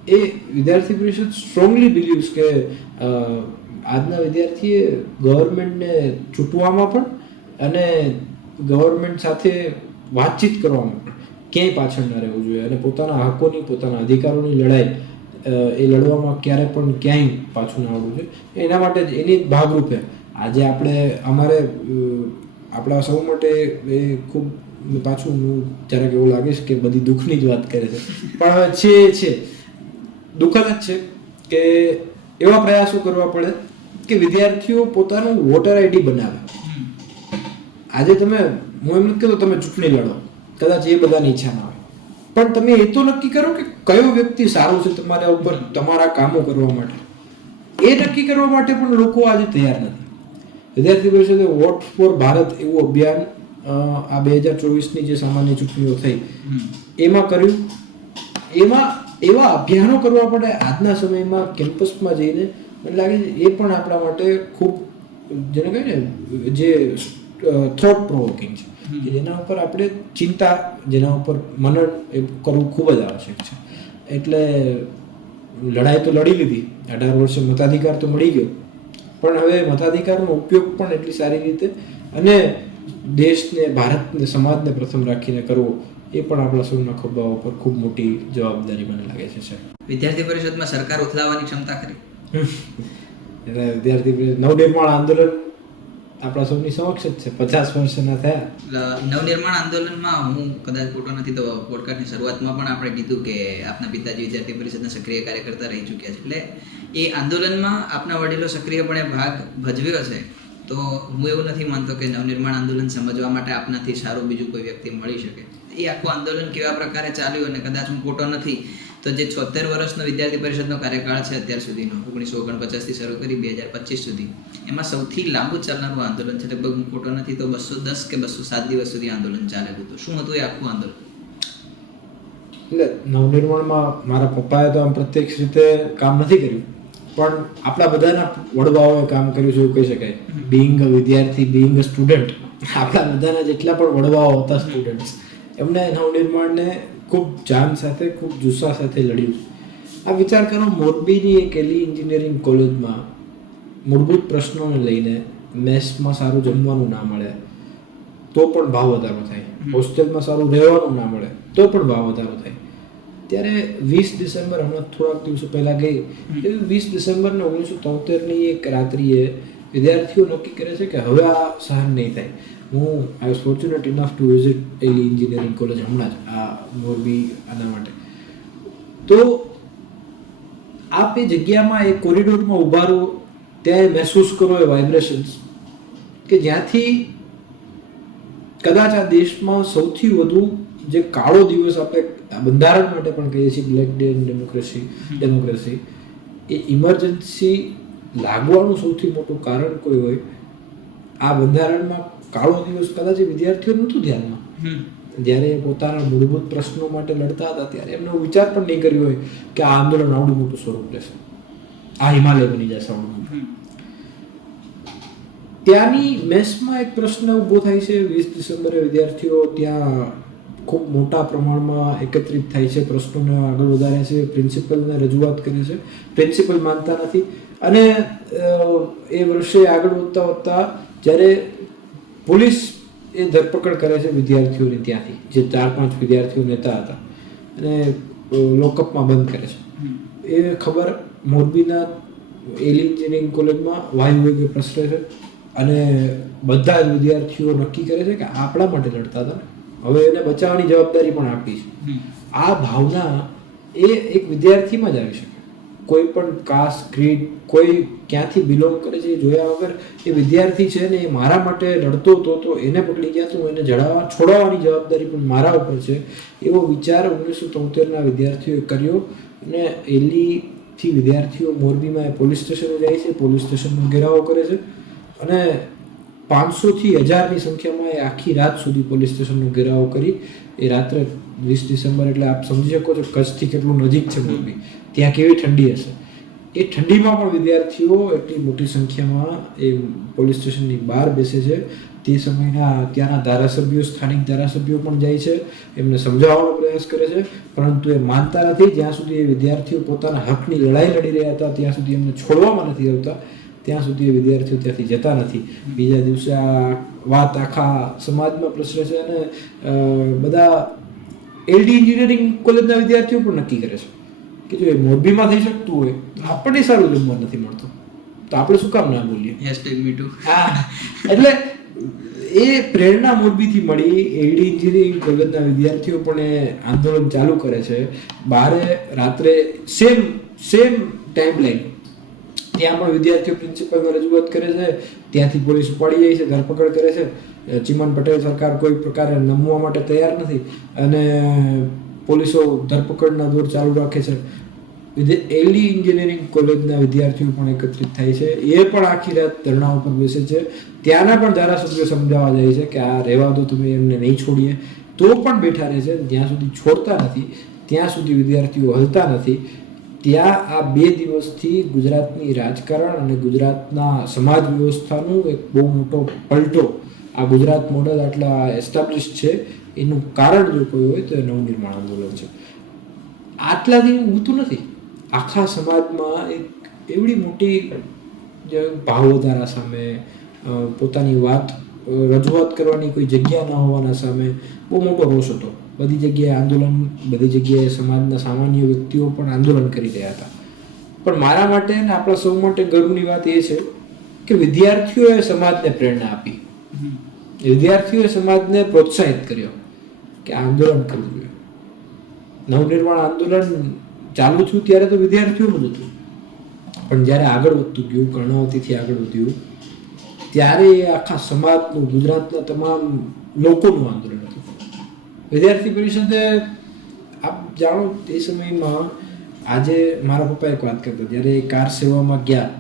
એ વિદ્યાર્થી પરિષદ સ્ટ્રોંગલી બિલીવ્સ કે આજના વિદ્યાર્થીએ ગવર્મેન્ટને ચૂંટવામાં પણ અને ગવર્મેન્ટ સાથે વાતચીત કરવામાં પણ ક્યાંય પાછળ ન રહેવું જોઈએ અને પોતાના હકોની, પોતાના અધિકારોની લડાઈ એ લડવામાં ક્યારે પણ ક્યાંય પાછું ના આવવું જોઈએ. એના માટે જ એની ભાગરૂપે આજે આપણા સૌ માટે એ ખૂબ પાછું જરાક એવું લાગે છે કે બધી દુઃખની જ વાત કરે છે, પણ હવે છે દુઃખદ જ છે કે એવા પ્રયાસો કરવા પડે કે વિદ્યાર્થીઓ પોતાનું વોટર આઈડી બનાવે. આજે હું એમ નથી કહેતો તમે ચૂંટણી લડો, કદાચ એ બધાની ઈચ્છા ના હોય, પણ તમે એ તો નક્કી કરો કે કયો વ્યક્તિ સારો છે તમારા ઉપર તમારા કામો કરવા માટે. એ નક્કી કરવા માટે પણ લોકો આજે તૈયાર નથી. વિદ્યાર્થી પરિષદે વોટ ફોર ભારત એવું અભિયાન આ 2024ની જે સામાન્ય ચૂંટણીઓ થઈ એમાં કર્યું. એમાં એવા અભિયાનો કરવા પડે આજના સમયમાં કેમ્પસમાં જઈને. મને લાગે છે એ પણ આપણા માટે ખૂબ જેને કહે ને જે થોટ પ્રોવોકિંગ છે કે જેના ઉપર આપણે ચિંતા, જેના ઉપર મનન એ કરવું ખૂબ જ આવશ્યક છે. એટલે લડાઈ તો લડી લીધી, 18 વર્ષે મતાધિકાર તો મળી ગયો, પણ હવે મતાધિકારનો ઉપયોગ પણ એટલી સારી રીતે અને દેશને, ભારતને, સમાજને પ્રથમ રાખીને કરવો એ પણ આપણા સૌના ખભા ઉપર ખૂબ મોટી જવાબદારી મને લાગે છે. વિદ્યાર્થી પરિષદમાં સરકાર ઉથલાવવાની ક્ષમતા ખરી? એટલે વિદ્યાર્થી પરિષદ નવનિર્માણ આંદોલન આપણા સૌની સમક્ષ જ છે. 50 વર્ષના થયા નવનિર્માણ આંદોલનમાં. હું કદાચ ખોટો નથી તો પોડકાસ્ટની શરૂઆતમાં પણ આપણે કીધું કે આપના પિતાજી વિદ્યાર્થી પરિષદના સક્રિય કાર્યકર્તા રહી ચૂક્યા છે. એટલે એ આંદોલનમાં આપના વડીલો સક્રિયપણે ભાગ ભજવ્યો છે. તો હું એવું નથી માનતો કે નવનિર્માણ આંદોલન સમજવા માટે આપનાથી સારું બીજું કોઈ વ્યક્તિ મળી શકે. એ આખું આંદોલન કેવા પ્રકારે ચાલ્યું, અને કદાચ હું ખોટો નથી તો જે 76 વર્ષનો વિદ્યાર્થી પરિષદનો કાર્યકાળ છે અત્યાર સુધીનો, 1949થી શરૂ કરી 2025 સુધી, એમાં સૌથી લાંબુ ચાલનારું આંદોલન છે. લગભગ હું ખોટો નથી તો 210 કે 207 દિવસ સુધી આંદોલન ચાલેલું હતું. શું હતું એ આખું આંદોલન? એટલે નવનિર્માણમાં મારા પપ્પાએ તો આમ પ્રત્યક્ષ રીતે કામ નથી કર્યું, પણ આપણા બધાના વડવાઓએ કામ કર્યું છે એવું કહી શકાય. બિંગ અ વિદ્યાર્થી, બિંગ અ સ્ટુડન્ટ, આપણા બધાના જેટલા પણ વડવાઓ હતા સ્ટુડન્ટ્સ, એમને નવનિર્માણને ખૂબ જાન સાથે, ખૂબ જુસ્સા સાથે લડ્યું. આ વિચાર કરો, મોરબીની એક એલી એન્જિનિયરિંગ કોલેજમાં મૂળભૂત પ્રશ્નોને લઈને મેસમાં સારું જમવાનું ના મળે તો પણ ભાવ વધારો થાય, હોસ્ટેલમાં સારું રહેવાનું ના મળે તો પણ ભાવ વધારો થાય. ત્યારે 20 ડિસેમ્બર, હમણાં થોડાક દિવસો પહેલાં ગઈ, એ 20 ડિસેમ્બરને 1973ની એક રાત્રિએ વિદ્યાર્થીઓ નક્કી કરે છે કે હવે આ સહન નહીં થાય. I was fortunate enough to visit એલી એન્જિનિયરિંગ કોલેજ હમણાં જ, આ મોરબી આના માટે. તો આપ એ જગ્યામાં, એ કોરિડોરમાં ઊભા રહો, ત્યાં મહેસૂસ કરો એ વાઇબ્રેશન્સ કે જ્યાંથી કદાચ આ દેશમાં સૌથી વધુ જે કાળો દિવસ આપણે બંધારણ માટે પણ કહીએ છીએ, black day in democracy, A emergency લાગવાનું સૌથી મોટું કારણ કોઈ હોય, આ બંધારણમાં કાળો દિવસ કદાચ એ વિદ્યાર્થીઓ નહોતું ધ્યાનમાં. જ્યારે પોતાના મૂળભૂત પ્રશ્નો માટે લડતા હતા ત્યારે એમનો વિચાર પણ નહીં કર્યો હોય કે આ આંદોલન આવડું મોટું સ્વરૂપ લેશે, આ હિમાલય બની જશે આવડું મોટું. ત્યાંની મેસમાં એક પ્રશ્ન ઊભો થાય છે. 20 ડિસેમ્બરે વિદ્યાર્થીઓ ત્યાં ખૂબ મોટા પ્રમાણમાં એકત્રિત થાય છે, પ્રશ્નોને આગળ વધારે છે, પ્રિન્સિપલને રજૂઆત કરે છે. પ્રિન્સિપલ માનતા નથી અને એ વર્ષે આગળ વધતા જ્યારે પોલીસ એ ધરપકડ કરે છે વિદ્યાર્થીઓની, ત્યાંથી જે 4-5 વિદ્યાર્થીઓ નેતા હતા, અને લોકઅપમાં બંધ કરે છે. એ ખબર મોરબીના એલી એન્જિનિયરિંગ કોલેજમાં વાયુ વેગે પ્રસરે છે અને બધા જ વિદ્યાર્થીઓ નક્કી કરે છે કે આપણા માટે લડતા હતા ને, હવે એને બચાવવાની જવાબદારી પણ આપી છે. આ ભાવના એ એક વિદ્યાર્થીમાં જ આવી શકે. કોઈ પણ કાસ્ટ, ક્રીડ, કોઈ ક્યાંથી બિલોંગ કરે છે એ જોયા વગર એ વિદ્યાર્થી છે ને એ મારા માટે લડતો હતો તો એને પકડી ગયા તો એને છોડાવવાની જવાબદારી પણ મારા ઉપર છે, એવો વિચાર 1973ના વિદ્યાર્થીઓએ કર્યો. અને એલીથી વિદ્યાર્થીઓ મોરબીમાં પોલીસ સ્ટેશને જાય છે, પોલીસ સ્ટેશનનો ઘેરાવો કરે છે અને 500થી 1000ની સંખ્યામાં એ આખી રાત સુધી પોલીસ સ્ટેશનનો ઘેરાવો કરી. એ રાત્રે 20 ડિસેમ્બર એટલે આપ સમજી શકો છો કચ્છથી કેટલું નજીક છે મોરબી, ત્યાં કેવી ઠંડી હશે. એ ઠંડીમાં પણ વિદ્યાર્થીઓ એટલી મોટી સંખ્યામાં એ પોલીસ સ્ટેશનની બહાર બેસે છે. તે સમયના ત્યાંના ધારાસભ્યો, સ્થાનિક ધારાસભ્યો પણ જાય છે, એમને સમજાવવાનો પ્રયાસ કરે છે, પરંતુ એ માનતા નથી. જ્યાં સુધી એ વિદ્યાર્થીઓ પોતાના હકની લડાઈ લડી રહ્યા હતા ત્યાં સુધી એમને છોડવામાં નથી આવતા, ત્યાં સુધી એ વિદ્યાર્થીઓ ત્યાંથી જતા નથી. બીજા દિવસે આ વાત આખા સમાજમાં પ્રસરે છે અને બધા એલડી એન્જિનિયરિંગ કોલેજના વિદ્યાર્થીઓ પણ નક્કી કરે છે કે જો એ મોરબીમાં થઈ શકતું હોય તો આપણને સારું જમવા નથી મળતું તો આપણે શું કામ ના બોલીએ. હા, એટલે એ પ્રેરણા મોરબીથી મળી. એલડી એન્જિનિયરિંગ કોલેજના વિદ્યાર્થીઓ પણ એ આંદોલન ચાલુ કરે છે. બારે રાત્રે સેમ ટાઈમ લાઈન ત્યાં પણ વિદ્યાર્થીઓ પ્રિન્સિપલને રજૂઆત કરે છે, ત્યાંથી પોલીસ ઉપાડી જાય છે, ધરપકડ કરે છે. ચીમન પટેલ સરકાર કોઈ પ્રકારે નમવા માટે તૈયાર નથી અને પોલીસો ધરપકડના દોર ચાલુ રાખે છે. એલડી એન્જિનિયરિંગ કોલેજના વિદ્યાર્થીઓ પણ એકત્રિત થાય છે, એ પણ આખી રાત ધરણા ઉપર બેસે છે. ત્યાંના પણ ધારાસભ્યો સમજાવવા જાય છે કે આ રહેવા દો, તમે એમને નહીં છોડીએ, તો પણ બેઠા રહે છે. જ્યાં સુધી છોડતા નથી ત્યાં સુધી વિદ્યાર્થીઓ હલતા નથી. ત્યાં આ 2 દિવસથી ગુજરાતની રાજકારણ અને ગુજરાતના સમાજ વ્યવસ્થાનું એક બહુ મોટો પલટો, આ ગુજરાત મોડલ આટલા એસ્ટાબ્લિશ છે એનું કારણ જો કોઈ હોય તો એ નવનિર્માણ આંદોલન છે. આટલાથી ઊભતું નથી. આખા સમાજમાં એક એવડી મોટી ભાવધારા સામે, પોતાની વાત રજૂઆત કરવાની કોઈ જગ્યા ન હોવાના સામે બહુ મોટો રોષ હતો. બધી જગ્યાએ આંદોલન, બધી જગ્યાએ સમાજના સામાન્ય વ્યક્તિઓ પણ આંદોલન કરી રહ્યા હતા. પણ મારા માટે ને આપણા સૌ માટે ગર્વની વાત એ છે કે વિદ્યાર્થીઓએ સમાજને પ્રેરણા આપી, વિદ્યાર્થીઓએ સમાજને પ્રોત્સાહિત કર્યો કે આંદોલન કરવું જોઈએ. નવનિર્માણ આંદોલન ચાલુ થયું ત્યારે તો વિદ્યાર્થીઓનું જ હતું, પણ જ્યારે આગળ વધતું ગયું, કર્ણાવતીથી આગળ વધ્યું, ત્યારે એ આખા સમાજનું, ગુજરાતના તમામ લોકોનું આંદોલન હતું. વિદ્યાર્થી પરિષદે આપ જાણો તે સમયમાં, આજે મારા પપ્પા એક વાત કરતા, જ્યારે એ કાર સેવામાં ગયા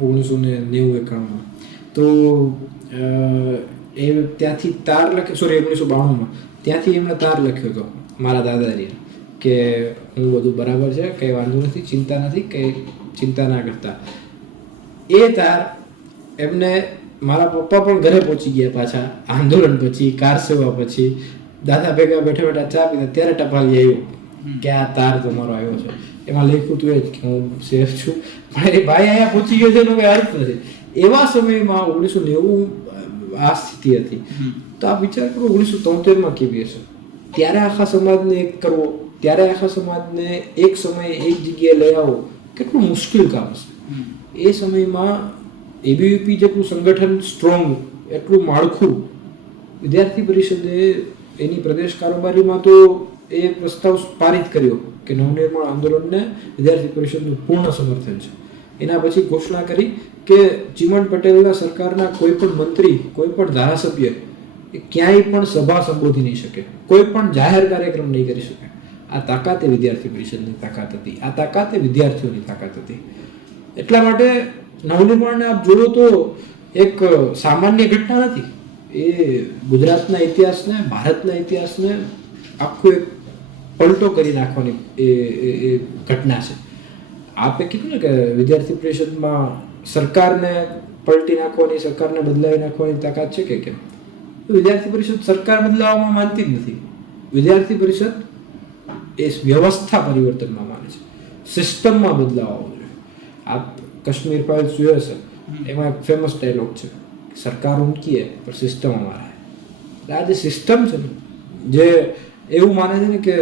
1990-91 તો એ ત્યાંથી તાર લખ્યો, સોરી 1992માં ત્યાંથી એમણે તાર લખ્યો હતો મારા દાદાજીને કે હું બધું બરાબર છે, કંઈ વાંધો નથી, ચિંતા નથી, કંઈ ચિંતા ના કરતા. એ તાર એમને મારા પપ્પા પણ ઘરે પહોંચી ગયા પાછા આંદોલન પછી, કાર સેવા પછી, દાદા ભેગા બેઠા બેઠા ચા પીતા ત્યારે ટપાલી આવ્યો કે આ તાર તમારો આવ્યો છે. એમાં લખ્યું હતું એ જ કે હું સેફ છું, પણ એ ભાઈ અહીંયા પહોંચી ગયો છે એનો કંઈ અર્થ નથી. એવા સમયમાં 1990 આ સ્થિતિ હતી. તો આ વિચાર કરો 1973માં કેવી હશે. ત્યારે આખા સમાજને એક કરવો, ત્યારે આખા સમાજને એક સમયે એક જગ્યાએ લઈ આવો, કેટલું મુશ્કેલ કામ હશે. એ સમયમાં એબીવીપી જેટલું સંગઠન સ્ટ્રોંગ, એટલું માળખું, વિદ્યાર્થી પરિષદે એની પ્રદેશ કારોબારીમાં તો એ પ્રસ્તાવ પારિત કર્યો કે નવનિર્માણ આંદોલનને વિદ્યાર્થી પરિષદનું પૂર્ણ સમર્થન છે. એના પછી ઘોષણા કરી કે ચીમન પટેલના સરકારના કોઈ પણ મંત્રી, કોઈ પણ ધારાસભ્ય ક્યાંય પણ સભા સંબોધી નહીં શકે, કોઈ પણ જાહેર કાર્યક્રમ નહીં કરી શકે. આ તાકાત એ વિદ્યાર્થી પરિષદની તાકાત હતી, આ તાકાત એ વિદ્યાર્થીઓની તાકાત હતી. એટલા માટે નવનિર્માણને આપ જોડો તો એક સામાન્ય ઘટના નથી. એ ગુજરાતના ઇતિહાસને, ભારતના ઇતિહાસને આખું એક પલટો કરી નાખવાની એ ઘટના છે. આપે કીધું ને કે વિદ્યાર્થી પરિષદમાં સરકારને પલટી નાખવાની, સરકારને બદલાવી નાખવાની તાકાત છે કે કેમ? વિદ્યાર્થી પરિષદ સરકાર બદલાવવામાં માનતી જ નથી. વિદ્યાર્થી પરિષદ એ વ્યવસ્થા પરિવર્તનમાં માને છે, સિસ્ટમમાં બદલાવ આવવો જોઈએ. આપ કાશ્મીર ફાઇલ્સ જોયો હશે, એમાં એક ફેમસ ડાયલોગ છે, સરકાર ઉનકી હે પર સિસ્ટમ અમારા હે. એટલે આ જે સિસ્ટમ છે ને, જે એવું માને છે ને કે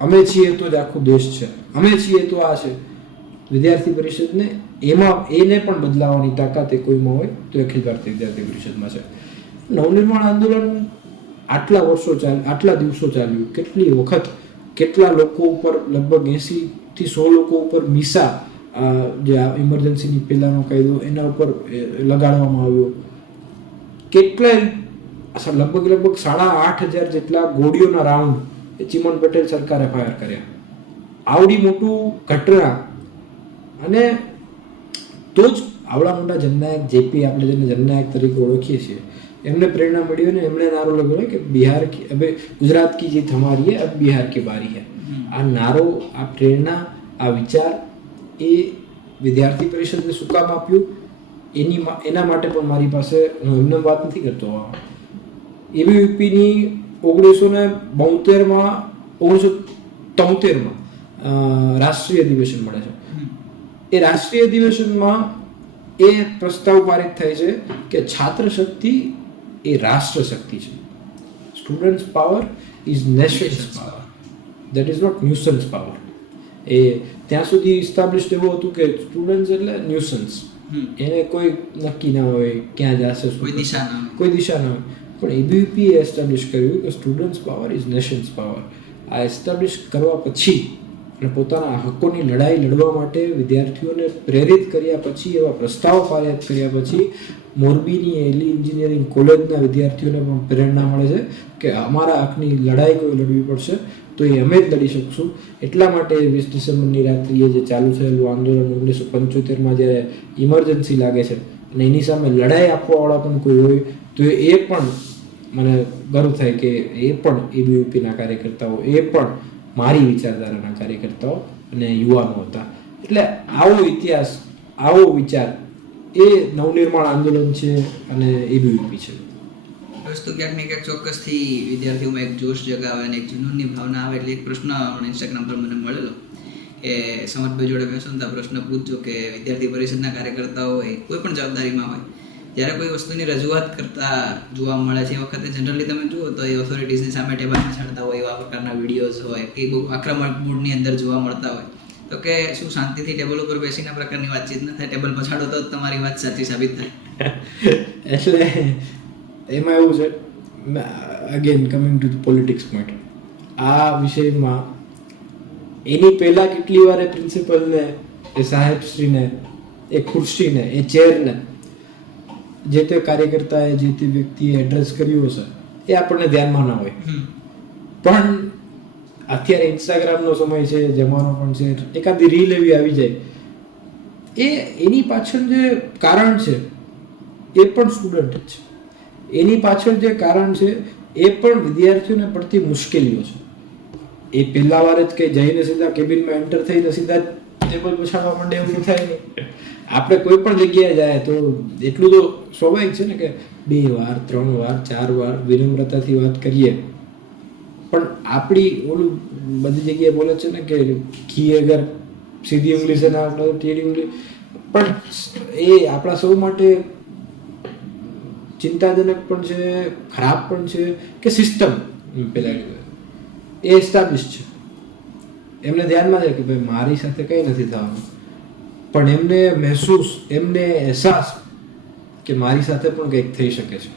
અમે છીએ તો જ આખો દેશ છે, અમે છીએ તો આ છે. વિદ્યાર્થી પરિષદને એમાં એને પણ બદલાવવાની તાકાત એ કોઈમાં હોય તો એ અખિલ ભારતીય વિદ્યાર્થી પરિષદમાં છે. નવનિર્માણ આંદોલન આટલા વર્ષો ચાલ્યું, આટલા દિવસો ચાલ્યું, કેટલી વખત કેટલા લોકો ઉપર, લગભગ 80થી 100 લોકો ઉપર મિસા, જે ઇમરજન્સીની પહેલાનો કાયદો એના ઉપર લગાડવામાં આવ્યો. કેટલાય લગભગ 8,500 જેટલા ગોળીઓના રાઉન્ડ એ ચીમન પટેલ સરકારે ફાયર કર્યા. આવડી મોટું ઘટના, અને તો જ આવડા મોટા જનનાયક જેપી, આપણે જેને જનનાયક તરીકે ઓળખીએ છીએ, એમને પ્રેરણા મળી હોય ને એમણે નારો લગાવ્યો કે બિહાર કી અબે ગુજરાત કી જીત હમારી હે, અબ બિહાર કી બારી હે. આ નારો, આ પ્રેરણા, આ વિચાર એ વિદ્યાર્થી પરિષદને શું કામ આપ્યું એના માટે પણ મારી પાસે, હું એમને વાત નથી કરતો, એબીવીપીની 1973માં રાષ્ટ્રીય અધિવેશન મળે છે. એ રાષ્ટ્રીય અધિવેશનમાં એ પ્રસ્તાવ પારિત થાય છે કે છાત્ર શક્તિ એ રાષ્ટ્ર શક્તિ છે. Students power is nation's power, that is not nuisance power. એ ત્યાં સુધી ઇસ્ટાબ્લિશ્ડ એવું હતું કે સ્ટુડન્ટ્સ એટલે ન્યુસન્સ, એને કોઈ નક્કી ના હોય ક્યાં જશે, કોઈ દિશા ના હોય. પણ એબીવીપીએ એસ્ટાબ્લિશ કર્યું કે students power is nation's power. આ એસ્ટાબ્લિશ કરવા પછી અને પોતાના હકોની લડાઈ લડવા માટે વિદ્યાર્થીઓને પ્રેરિત કર્યા પછી, એવા પ્રસ્તાવ પારિત કર્યા પછી મોરબીની એલી એન્જિનિયરિંગ કોલેજના વિદ્યાર્થીઓને પણ પ્રેરણા મળે છે કે અમારા હકની લડાઈ કોઈ લડવી પડશે તો એ અમે જ લડી શકશું. એટલા માટે 20 ડિસેમ્બરની રાત્રિએ જે ચાલુ થયેલું આંદોલન 1975માં જ્યારે ઇમરજન્સી લાગે છે અને એની સામે લડાઈ આપવાવાળા પણ કોઈ હોય તો એ પણ મને ગર્વ થાય કે એ પણ એબીવીપીના કાર્યકર્તાઓ, એ પણ મારી વિચારધારાના કાર્યકર્તાઓ અને યુવાનો હતા. એટલે આવો ઇતિહાસ, આવો વિચાર એ નવનિર્માણ આંદોલન છે અને એબીવીપી છે. વસ્તુ ક્યાંક ને ક્યાંક ચોક્કસથી વિદ્યાર્થીઓમાં એક જોશ જગાવે અને એક જુનૂનની ભાવના આવે. એટલે એક પ્રશ્ન ઇન્સ્ટાગ્રામ પર મને મળેલો કે સમતભાઈ જોડે બેસો ને પ્રશ્ન પૂછજો કે વિદ્યાર્થી પરિષદના કાર્યકર્તાઓ હોય, કોઈ પણ જવાબદારીમાં હોય, જ્યારે કોઈ વસ્તુની રજૂઆત કરતા જોવા મળે છે એ વખતે જનરલી તમે જુઓ તો એ ઓથોરિટીઝની સામે ટેબલ છાડતા હોય એવા પ્રકારના વિડીયોઝ હોય કે બહુ આક્રમક મૂડની અંદર જોવા મળતા હોય. તો કે શું શાંતિથી ટેબલ ઉપર બેસીને આ પ્રકારની વાતચીત ન થાય? ટેબલ પછાડો તો જ તમારી વાત સાચી સાબિત થાય. એટલે એમાં એવું છે, again coming to the politics point, આ વિષયમાં એની પહેલાં કેટલી વાર એ પ્રિન્સિપલને, એ સાહેબશ્રીને, એ ખુરશીને, એ ચેરને જે તે કાર્યકર્તાએ, જે તે વ્યક્તિએ એડ્રેસ કર્યું હશે એ આપણને ધ્યાનમાં ના હોય. પણ અત્યારે ઇન્સ્ટાગ્રામનો સમય છે, જમાનો પણ છે, એકાદી રીલ એવી આવી જાય, એની પાછળ જે કારણ છે એ પણ સ્ટુડન્ટ જ છે. એની પાછળ જે કારણ છે એ પણ વિદ્યાર્થીઓને પડતી મુશ્કેલીઓ છે. એ પહેલા વાર જ કંઈ જઈને સીધા કેબિનમાં એન્ટર થઈને સીધા ટેબલ પછાડવા માંડે એવું થાય નહીં. આપણે કોઈ પણ જગ્યાએ જાય તો એટલું તો સ્વાભાવિક છે ને કે 2 વાર 3 વાર 4 વાર વિનમ્રતાથી વાત કરીએ. પણ આપણી ઓલું બધી જગ્યાએ બોલે છે ને કે ઘી અગર સીધી ઉંગલી છે ના ટેઢી ઉંગલી, પણ એ આપણા સૌ માટે ચિંતાજનક પણ છે, ખરાબ પણ છે કે સિસ્ટમ પેલા એ એસ્ટાબ્લિશ છે. એમને ધ્યાનમાં છે કે ભાઈ મારી સાથે કંઈ નથી થવાનું, પણ એમને મહેસૂસ, એમને અહેસાસ કે મારી સાથે પણ કંઈક થઈ શકે છે.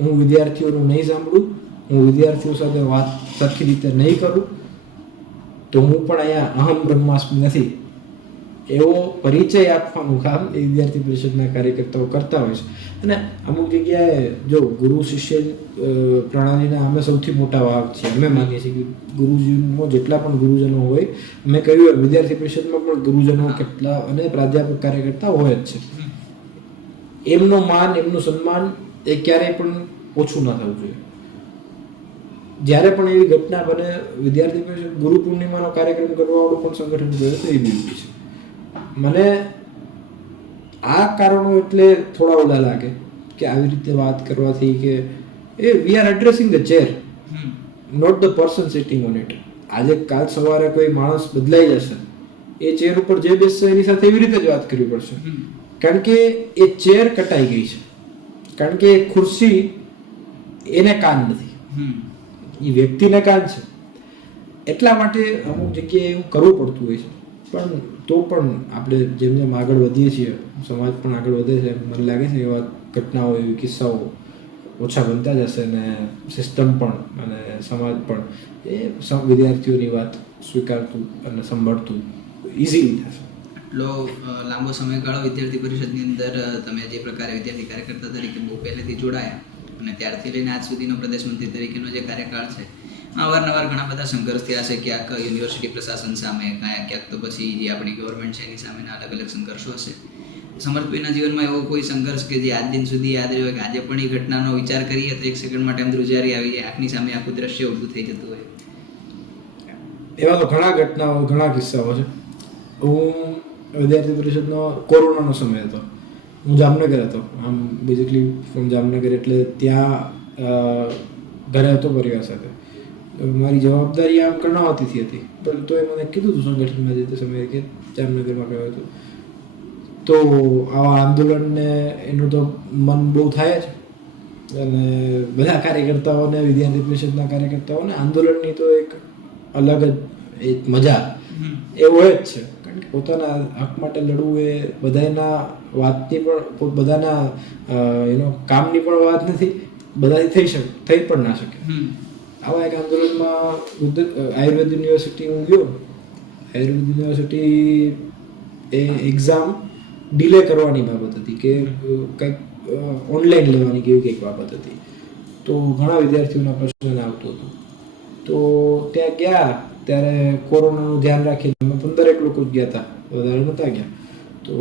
હું વિદ્યાર્થીઓનું નહીં સાંભળું, હું વિદ્યાર્થીઓ સાથે વાત સરખી રીતે નહીં કરું તો હું પણ અહીંયા અહમ બ્રહ્માસ્મિ નથી, એવો પરિચય આપવાનું કામ એ વિદ્યાર્થી પરિષદના કાર્યકર્તાઓ કરતા હોય છે. અને અમુક જગ્યાએ જો ગુરુ શિષ્ય પ્રણાલીના અમે સૌથી મોટા ભાગ છીએ. અમે માનીએ છીએ કે ગુરુજીનો જેટલા પણ ગુરુજનો હોય, મેં કહ્યું વિદ્યાર્થી પરિષદમાં પણ ગુરુજનો કેટલા અને પ્રાધ્યાપક કાર્યકર્તા હોય જ છે. એમનો માન, એમનું સન્માન એ ક્યારેય પણ ઓછું ના થવું જોઈએ. જ્યારે પણ એવી ઘટના બને, વિદ્યાર્થી પરિષદ ગુરુ પૂર્ણિમાનો કાર્યક્રમ કરવાવાળું પણ સંગઠન જોયું તો એ બીજું છે. મને આ કારણો એટલે થોડા ઓલા લાગે કે આવી રીતે વાત કરવાથી કે we are addressing the chair, not the person sitting on it. આજે કાલ સવારે કોઈ માણસ બદલાઈ જશે, એ ચેર ઉપર જે બેસશે એની સાથે એવી રીતે જ વાત કરવી પડશે, કારણ કે એ ચેર કટાઈ ગઈ છે, કારણ કે એ ખુરશી એને કાન નથી, એ વ્યક્તિને કાન છે. એટલા માટે અમુક જગ્યાએ એવું કરવું પડતું હોય છે. પણ તો પણ આપણે જેમ જેમ આગળ વધીએ છીએ, સમાજ પણ આગળ વધે છે, મને લાગે છે એવા ઘટનાઓ, એવી કિસ્સાઓ ઓછા બનતા જશે અને સિસ્ટમ પણ અને સમાજ પણ એ વિદ્યાર્થીઓની વાત સ્વીકારતું અને સંભાળતું ઇઝીલી થશે. એટલો લાંબો સમયગાળો વિદ્યાર્થી પરિષદની અંદર તમે જે પ્રકારે વિદ્યાર્થી કાર્યકર્તા તરીકે બહુ પહેલેથી જોડાયા અને ત્યારથી લઈને આજ સુધીનો પ્રદેશ મંત્રી તરીકેનો જે કાર્યકાળ છે, અવારનવાર ઘણા બધા સંઘર્ષ થયા છે. ક્યાંક યુનિવર્સિટી પ્રશાસન સામે, ક્યાંક તો પછી જે આપણી ગવર્મેન્ટ છે એની સામેના અલગ અલગ સંઘર્ષો હશે. સમર્થભાઈના જીવનમાં એવો કોઈ સંઘર્ષ કે જે આજ દિન સુધી યાદ રહ્યો કે આજે પણ એ ઘટનાનો વિચાર કરીએ તો એક સેકન્ડ માટે આમ ધ્રુજારી આવી જાય, આંખની સામે આખું દ્રશ્ય ઊભું થઈ જતું હોય? એવા તો ઘણા ઘટનાઓ, ઘણા કિસ્સાઓ છે. હું વિદ્યાર્થી પરિષદનો કોરોનાનો સમય હતો. હું જામનગર હતો. આમ બેઝિકલી ફ્રોમ જામનગર, એટલે ત્યાં ઘરે હતો પરિવાર સાથે. મારી જવાબદારી આમ કર્ણાવતીથી હતી, પણ તો એ મને કીધું હતું સંગઠનમાં જે તે સમયે કે જામનગરમાં કહેવાય હતું. તો આવા આંદોલનને એનું તો મન બહુ થાય જ, અને બધા કાર્યકર્તાઓને, વિદ્યાર્થી પરિષદના કાર્યકર્તાઓને આંદોલનની તો એક અલગ જ એક મજા એ હોય જ છે. કારણ કે પોતાના હક માટે લડવું એ બધાના વાતની પણ, બધાના કામની પણ વાત નથી, બધાથી થઈ પણ ના શકે. આવા એક આંદોલનમાં આયુર્વેદ યુનિવર્સિટી હું ગયો. આયુર્વેદ યુનિવર્સિટી એ એક્ઝામ ડિલે કરવાની બાબત હતી કે કંઈક ઓનલાઈન લેવાની કે એવી કંઈક બાબત હતી. તો ઘણા વિદ્યાર્થીઓના પ્રશ્ન આવતો હતો. તો ત્યાં ગયા ત્યારે કોરોનાનું ધ્યાન રાખીને અમે 15 લોકો જ ગયા હતા, વધારે નહોતા ગયા. તો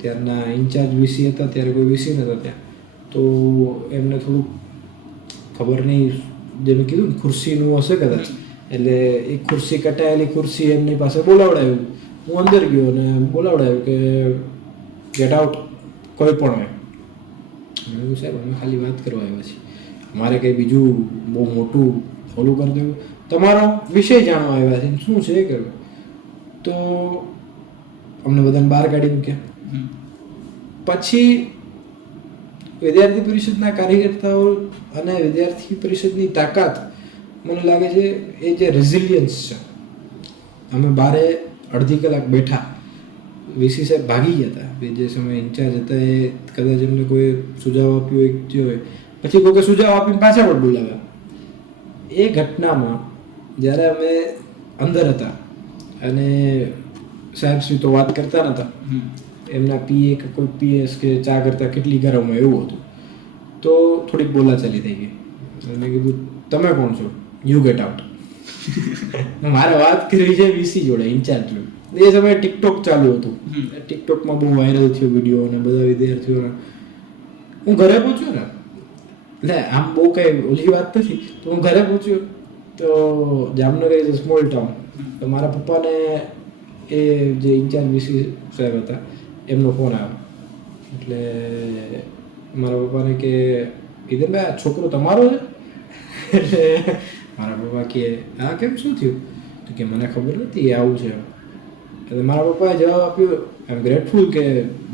ત્યારના ઇન્ચાર્જ વીસી હતા, ત્યારે કોઈ વીસી નહોતા ત્યાં. તો એમને થોડુંક ખબર નહીં, જે મેં કીધું ને ખુરશીનું હશે કદાચ, એટલે એક ખુરશી, કટાયેલી ખુરશી એમની પાસે બોલાવડાવ્યું. હું અંદર ગયો અને બોલાવડાવ્યું કે ગેટ આઉટ કોઈ પણ હોય. મેં સાહેબ અમે ખાલી વાત કરવા આવ્યા છીએ, મારે કંઈ બીજું બહુ મોટું ઓલું કરી દેવું, તમારો વિષય જાણવા આવ્યા છે, શું છે એ કરવું. તો અમને બધાને બહાર કાઢી મૂક્યા. પછી વિદ્યાર્થી પરિષદના કાર્યકર્તાઓ અને વિદ્યાર્થી પરિષદની તાકાત મને લાગે છે એ જે રેઝિલિયન્સ છે. અમે બારે અડધી કલાક બેઠા, વીસી સાહેબ ભાગી ગયા હતા, જે સમયે ઇન્ચાર્જ હતા એ કદાચ એમને કોઈ સુઝાવ આપ્યો જે હોય, પછી કોઈ સુઝાવ આપીને પાછા પણ બોલાવ્યા. એ ઘટનામાં જ્યારે અમે અંદર હતા અને સાહેબ શ્રી તો વાત કરતા નહોતા, એમના પીએ કે કોઈ પીએસ કે ચા કરતા કેટલી ગરમ હોય એવું હતું. તો થોડીક બોલાચાલી થઈ ગઈ. મેં કીધું તમે કોણ છો? You get out. મારે વાત કરવી છે વીસી જોડે, ઇન્ચાર્જ જોડે. એ સમયે ટિકટોક ચાલુ હતું. ટિકટોકમાં બહુ વાયરલ થયો વિડીયો અને બધા વિદ્યાર્થીઓના. હું ઘરે પહોંચ્યો ને, એટલે આમ બહુ કઈ ઓલી વાત નથી, તો હું ઘરે પહોંચ્યો તો Jamnagar is a small town. તો મારા પપ્પાને એ જે ઇન્ચાર્જ વીસી સાહેબ હતા એમનો ફોન આવ્યો. એટલે મારા પપ્પાને કે ઈદરભાઈ આ છોકરો તમારો છે? એટલે મારા પપ્પા કે હા કેમ, શું થયું? તો કે મને ખબર નથી આવું છે. એટલે મારા પપ્પાએ જવાબ આપ્યો, આઈ એમ ગ્રેટફુલ કે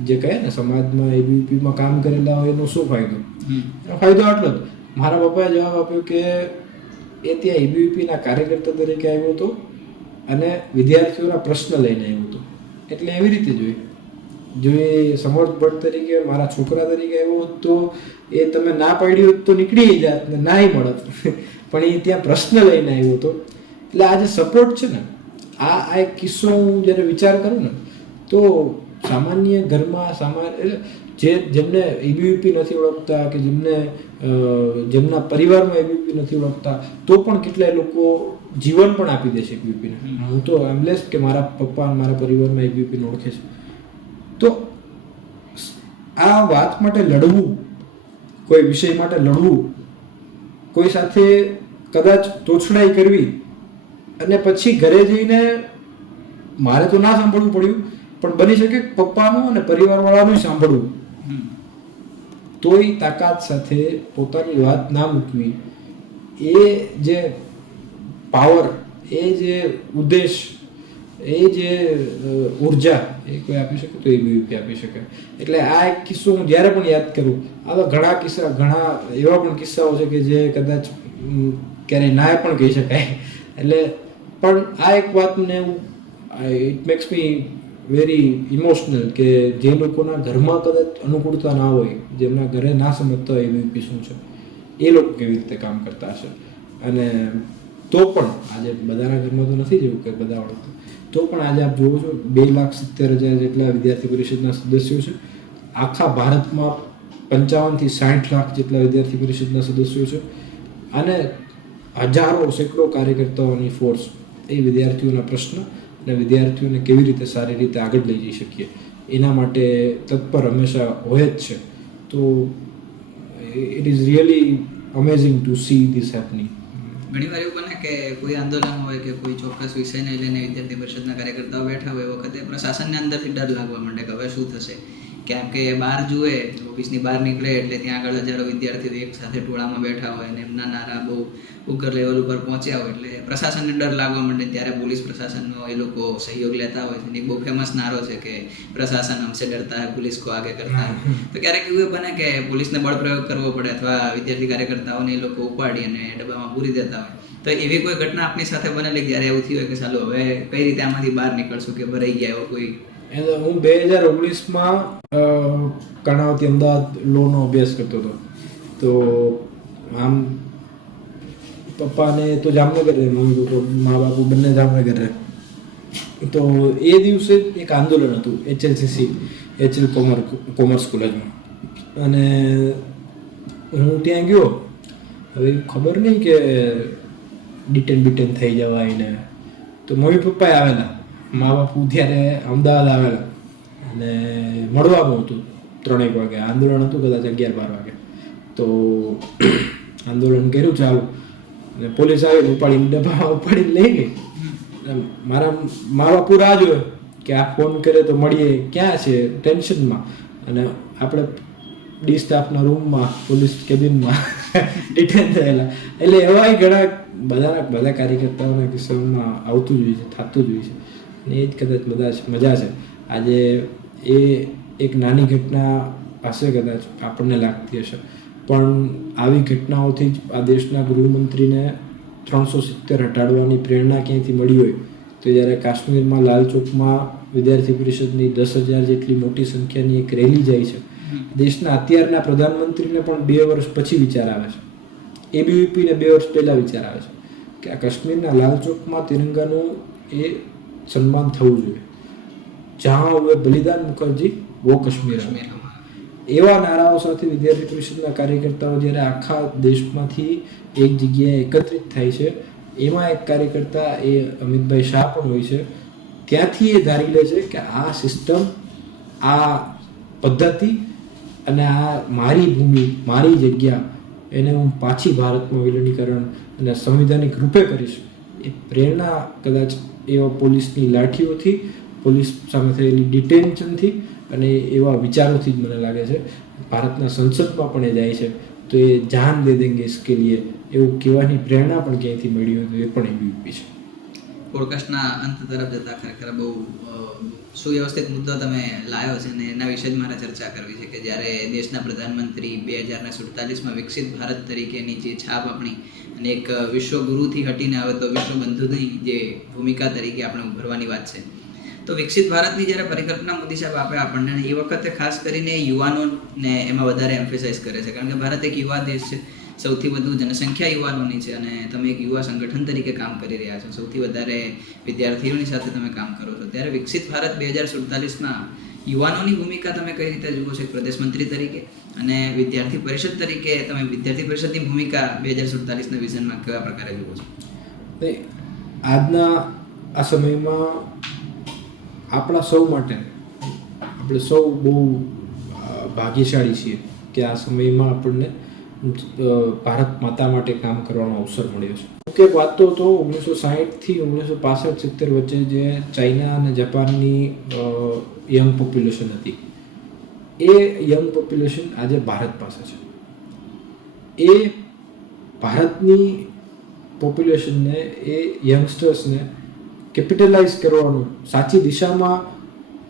જે કહે ને સમાજમાં એબીવીપીમાં કામ કરેલા હોય એનો શું ફાયદો? ફાયદો આટલો જ. મારા પપ્પાએ જવાબ આપ્યો કે એ ત્યાં એબીવીપીના કાર્યકર્તા તરીકે આવ્યો હતો અને વિદ્યાર્થીઓના પ્રશ્ન લઈને આવ્યો હતો. એટલે એવી રીતે જો એ સમર્થ ભટ્ટ તરીકે મારા છોકરા તરીકે આવ્યો હોત તો એ તમે ના પાડી હોત તો નીકળી જાત ને ના મળત, પણ એ ત્યાં પ્રશ્ન લઈને આવ્યો હતો. એટલે આ જે સપોર્ટ છે ને, આ એક કિસ્સો હું જ્યારે વિચાર કરું ને તો સામાન્ય ઘરમાં જેમને એબીવીપી નથી ઓળખતા કે જેમના પરિવારમાં એબીવીપી નથી ઓળખતા તો પણ કેટલાય લોકો જીવન પણ આપી દેશે એબીવીપીને. હું તો એમલેસ કે મારા પપ્પા અને મારા પરિવારમાં એબીવીપીને ઓળખે છે. તો આ વાત માટે લડવું, કોઈ વિષય માટે લડવું, કોઈ સાથે કદાચ તોછડાઈ કરવી અને પછી ઘરે જઈને મારે તો ના સાંભળવું પડ્યું, પણ બની શકે પપ્પાનું અને પરિવારવાળાનું સાંભળવું, તોય તાકાત સાથે પોતાની વાત ના મૂકવી, એ જે પાવર, એ જે ઉદ્દેશ, એ જે ઉર્જા એ કોઈ આપી શકે તો એબીવીપી આપી શકે. એટલે આ એક કિસ્સો હું જ્યારે પણ યાદ કરું, આવા ઘણા કિસ્સા, ઘણા એવા પણ કિસ્સાઓ છે કે જે કદાચ ક્યારેય ના પણ કહી શકાય. એટલે પણ આ એક વાત મને it max me very emotional કે જે લોકોના ઘરમાં કદાચ અનુકૂળતા ના હોય, જેમના ઘરે ના સમજતા હોય એબીવીપી શું છે, એ લોકો કેવી રીતે કામ કરતા હશે. અને તો પણ આજે બધાના ઘરમાં તો નથી જેવું કે બધા ઓળખતા, તો પણ આજે આપ જુઓ છો 2,70,000 જેટલા વિદ્યાર્થી પરિષદના સદસ્યો છે. આખા ભારતમાં 55 થી 60 લાખ જેટલા વિદ્યાર્થી પરિષદના સદસ્યો છે અને હજારો, સેંકડો કાર્યકર્તાઓની ફોર્સ એ વિદ્યાર્થીઓના પ્રશ્ન અને વિદ્યાર્થીઓને કેવી રીતે સારી રીતે આગળ લઈ જઈ શકીએ એના માટે તત્પર હંમેશા હોય જ છે. તો it is really amazing to see this happening. ઘણી વાર એવું બને કે કોઈ આંદોલન હોય કે કોઈ ચોક્કસ વિષયને લઈને વિદ્યાર્થી પરિષદના કાર્યકર્તાઓ બેઠા હોય, એ વખતે પ્રશાસનને અંદરથી ડર લાગવા માંડે કે હવે શું થશે. કેમ કે બહાર જુએ, ઓફિસની બહાર નીકળે એટલે ત્યાં આગળ હજારો વિદ્યાર્થીઓ એક સાથે ટોળામાં બેઠા હોય અને એમના નારા બહુ ઉગ્ર લેવલ ઉપર પહોંચ્યા હોય એટલે પ્રશાસનને ડર લાગવા માંડે. ત્યારે પોલીસ પ્રશાસનનો એ લોકો સહયોગ લેતા હોય છે. એક બહુ ફેમસ નારો છે કે પ્રશાસન હમસે ડરતા હૈ, પોલીસ કો આગે કરતા હૈ. તો ક્યારેક એવું બને કે પોલીસને બળ પ્રયોગ કરવો પડે અથવા વિદ્યાર્થી કાર્યકર્તાઓને એ લોકો ઉપાડી અને ડબ્બામાં પૂરી દેતા હોય. તો એવી કોઈ ઘટના આપની સાથે બનેલી જ્યારે એવું થયું હોય કે ચાલો હવે કઈ રીતે આમાંથી બહાર નીકળશું કે ભરાઈ ગયા એવો કોઈ? હું 2019માં કર્ણાવતી અમદાવાદ લોનો અભ્યાસ કરતો હતો. તો આમ પપ્પાને તો જામનગર રહે, મા બાપુ બંને જામનગર રહે. તો એ દિવસે એક આંદોલન હતું HLCC, HL કોમર્સ કોલેજમાં, અને હું ત્યાં ગયો. હવે ખબર નહીં કે ડિટેન થઈ જવાય ને. તો મમ્મી પપ્પાએ આવેલા, મા બાપુ ત્યારે અમદાવાદ આવેલા અને મળવાનું હતું 3-1 વાગે. આંદોલન હતું કદાચ 11-12 વાગે. તો આંદોલન કર્યું ચાલુ અને પોલીસ આવી ઉપાડીને ડબ્બામાં ઉપાડીને લઈ ગઈ. મારા મા બાપુ રાહ જોયો કે આ ફોન કરે તો મળીએ, ક્યાં છે, ટેન્શનમાં. અને આપણે ડી સ્ટાફના રૂમમાં, પોલીસ કેબિનમાં ડિટેન થયેલા. એટલે એવા ઘણા બધા કાર્યકર્તાઓના કિસ્સામાં આવતું જ હોય છે, થતું જ હોય છે. અને એ જ કદાચ મજા છે. આજે એ એક નાની ઘટના હશે, કદાચ આપણને લાગતી હશે, પણ આવી ઘટનાઓથી જ આ દેશના ગૃહમંત્રીને 370 હટાડવાની પ્રેરણા ક્યાંયથી મળી હોય તો જ્યારે કાશ્મીરમાં લાલ ચોકમાં વિદ્યાર્થી પરિષદની 10,000 જેટલી મોટી સંખ્યાની એક રેલી જાય છે. દેશના અત્યારના પ્રધાનમંત્રીને પણ 2 વર્ષ પછી વિચાર આવે છે, ABVPને 2 વર્ષ પહેલાં વિચાર આવે છે કે આ કાશ્મીરના લાલ ચોકમાં તિરંગાનું એ સન્માન થવું જોઈએ. જહાં હુએ બલિદાન મુખર્જી વો કાશ્મીર. એવા નારાઓ સાથે વિદ્યાર્થી પરિષદના કાર્યકર્તાઓ જ્યારે આખા દેશમાંથી એક જગ્યાએ એકત્રિત થાય છે, એમાં એક કાર્યકર્તા એ અમિતભાઈ શાહ પણ હોય છે. ત્યાંથી એ ધારી લે છે કે આ સિસ્ટમ, આ પદ્ધતિ અને આ મારી ભૂમિ, મારી જગ્યા, એને હું પાછી ભારતમાં વિલીનીકરણ અને સંવિધાનિક રૂપે કરીશ. એ પ્રેરણા કદાચ એવા પોલીસની લાઠીઓથી, પોલીસ સામે થયેલી ડિટેન્શનથી અને એવા વિચારોથી જ મને લાગે છે. ભારતના સંસદમાં પણ એ જાય છે તો એ જાન દે દેંગે ઇસકે લીએ એવું કહેવાની પ્રેરણા પણ ક્યાંયથી મળી હોય તો એ પણ એબીવીપી છે. પોડકાસ્ટના અંત તરફ જતા ખરેખર બહુ સુવ્યવસ્થિત મુદ્દો તમે લાવ્યો છે અને એના વિશે જ મારે ચર્ચા કરવી છે કે જ્યારે દેશના પ્રધાનમંત્રી 2047માં વિકસિત ભારત તરીકેની જે છાપ આપણી અને એક વિશ્વગુરુથી હટીને હવે તો વિશ્વબંધુની જે ભૂમિકા તરીકે આપણે ઉભરવાની વાત છે. તો વિકસિત ભારતની જ્યારે પરિકલ્પના મોદી સાહેબ આપે આપણને, એ વખતે ખાસ કરીને યુવાનોને એમાં વધારે એમ્ફેસાઇઝ કરે છે, કારણ કે ભારત એક યુવા દેશ છે. સૌથી વધુ જનસંખ્યા યુવાનોની છે અને તમે એક યુવા સંગઠન તરીકે કામ કરી રહ્યા છો. સૌથી વધારે વિદ્યાર્થીઓની સાથે તમે કામ કરો છો. ત્યારે વિકસિત ભારત 2047માં યુવાનોની ભૂમિકા તમે કઈ રીતે જુઓ છો પ્રદેશ મંત્રી તરીકે, અને વિદ્યાર્થી પરિષદ તરીકે તમે વિદ્યાર્થી પરિષદની ભૂમિકા 2047ના વિઝનમાં કેવા પ્રકારે જુઓ છો? આજના આ સમયમાં આપણા સૌ માટે આપણે સૌ બહુ ભાગ્યશાળી છીએ કે આ સમયમાં આપણને ભારત માતા માટે કામ કરવાનો અવસર મળ્યો છે. મુખ્ય વાત તો 1960થી 1965-70 વચ્ચે જે ચાઇના અને જાપાનની યંગ પોપ્યુલેશન હતી, એ યંગ પોપ્યુલેશન આજે ભારત પાસે છે. એ ભારતની પોપ્યુલેશનને, એ યંગસ્ટર્સને કેપિટલાઇઝ કરવાનું, સાચી દિશામાં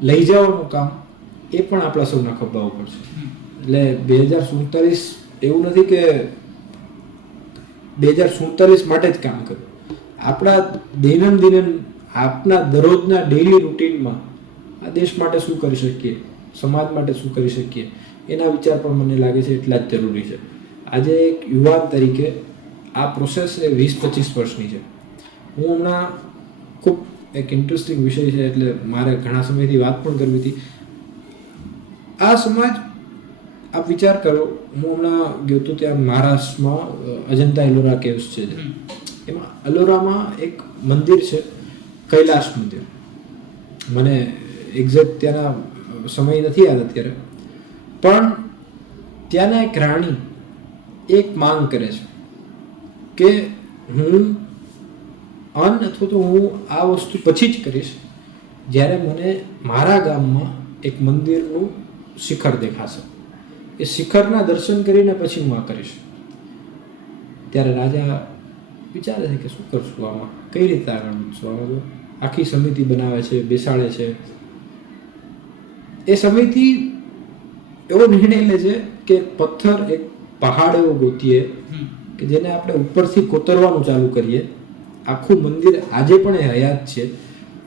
લઈ જવાનું કામ એ પણ આપણા સૌના ખભા ઉપર છે. એટલે 2047 એવું નથી કે 2047 માટે જ કામ કરવું. આપણા દૈનંદિન, આપના દરરોજના ડેઇલી રૂટીનમાં આ દેશ માટે શું કરી શકીએ, સમાજ માટે શું કરી શકીએ, એના વિચાર પણ મને લાગે છે એટલા જ જરૂરી છે. આજે એક યુવાન તરીકે આ પ્રોસેસ એ 20-25 વર્ષની છે. હું હમણાં ખૂબ એક ઇન્ટરેસ્ટિંગ વિષય છે એટલે મારે ઘણા સમયથી વાત પણ કરવી હતી. આ સમાજ, આપ વિચાર કરો, હું હમણાં ગયો હતો ત્યાં મહારાષ્ટ્રમાં અજંતા એલોરા કેવ્સ છે, એમાં અલોરામાં એક મંદિર છે, કૈલાશ મંદિર. મને એક્ઝેક્ટ ત્યાંના સમય નથી યાદ અત્યારે, પણ ત્યાંના એક રાણી એક માંગ કરે છે કે હું અથવા તો હું આ વસ્તુ પછી જ કરીશ જ્યારે મને મારા ગામમાં એક મંદિરનું શિખર દેખાશે. એ શિખરના દર્શન કરીને પછી હું આ કરીશ. ત્યારે રાજા વિચારે છે કે શું કરશું આમાં, કઈ રીતે આગળ વધશું. આમાં તો આખી સમિતિ બનાવે છે, બેસાડે છે. એ સમિતિ એવો નિર્ણય લે છે કે પથ્થર, એક પહાડ એવો ગોતીએ કે જેને આપણે ઉપરથી કોતરવાનું ચાલુ કરીએ. આખું મંદિર આજે પણ એ હયાત છે.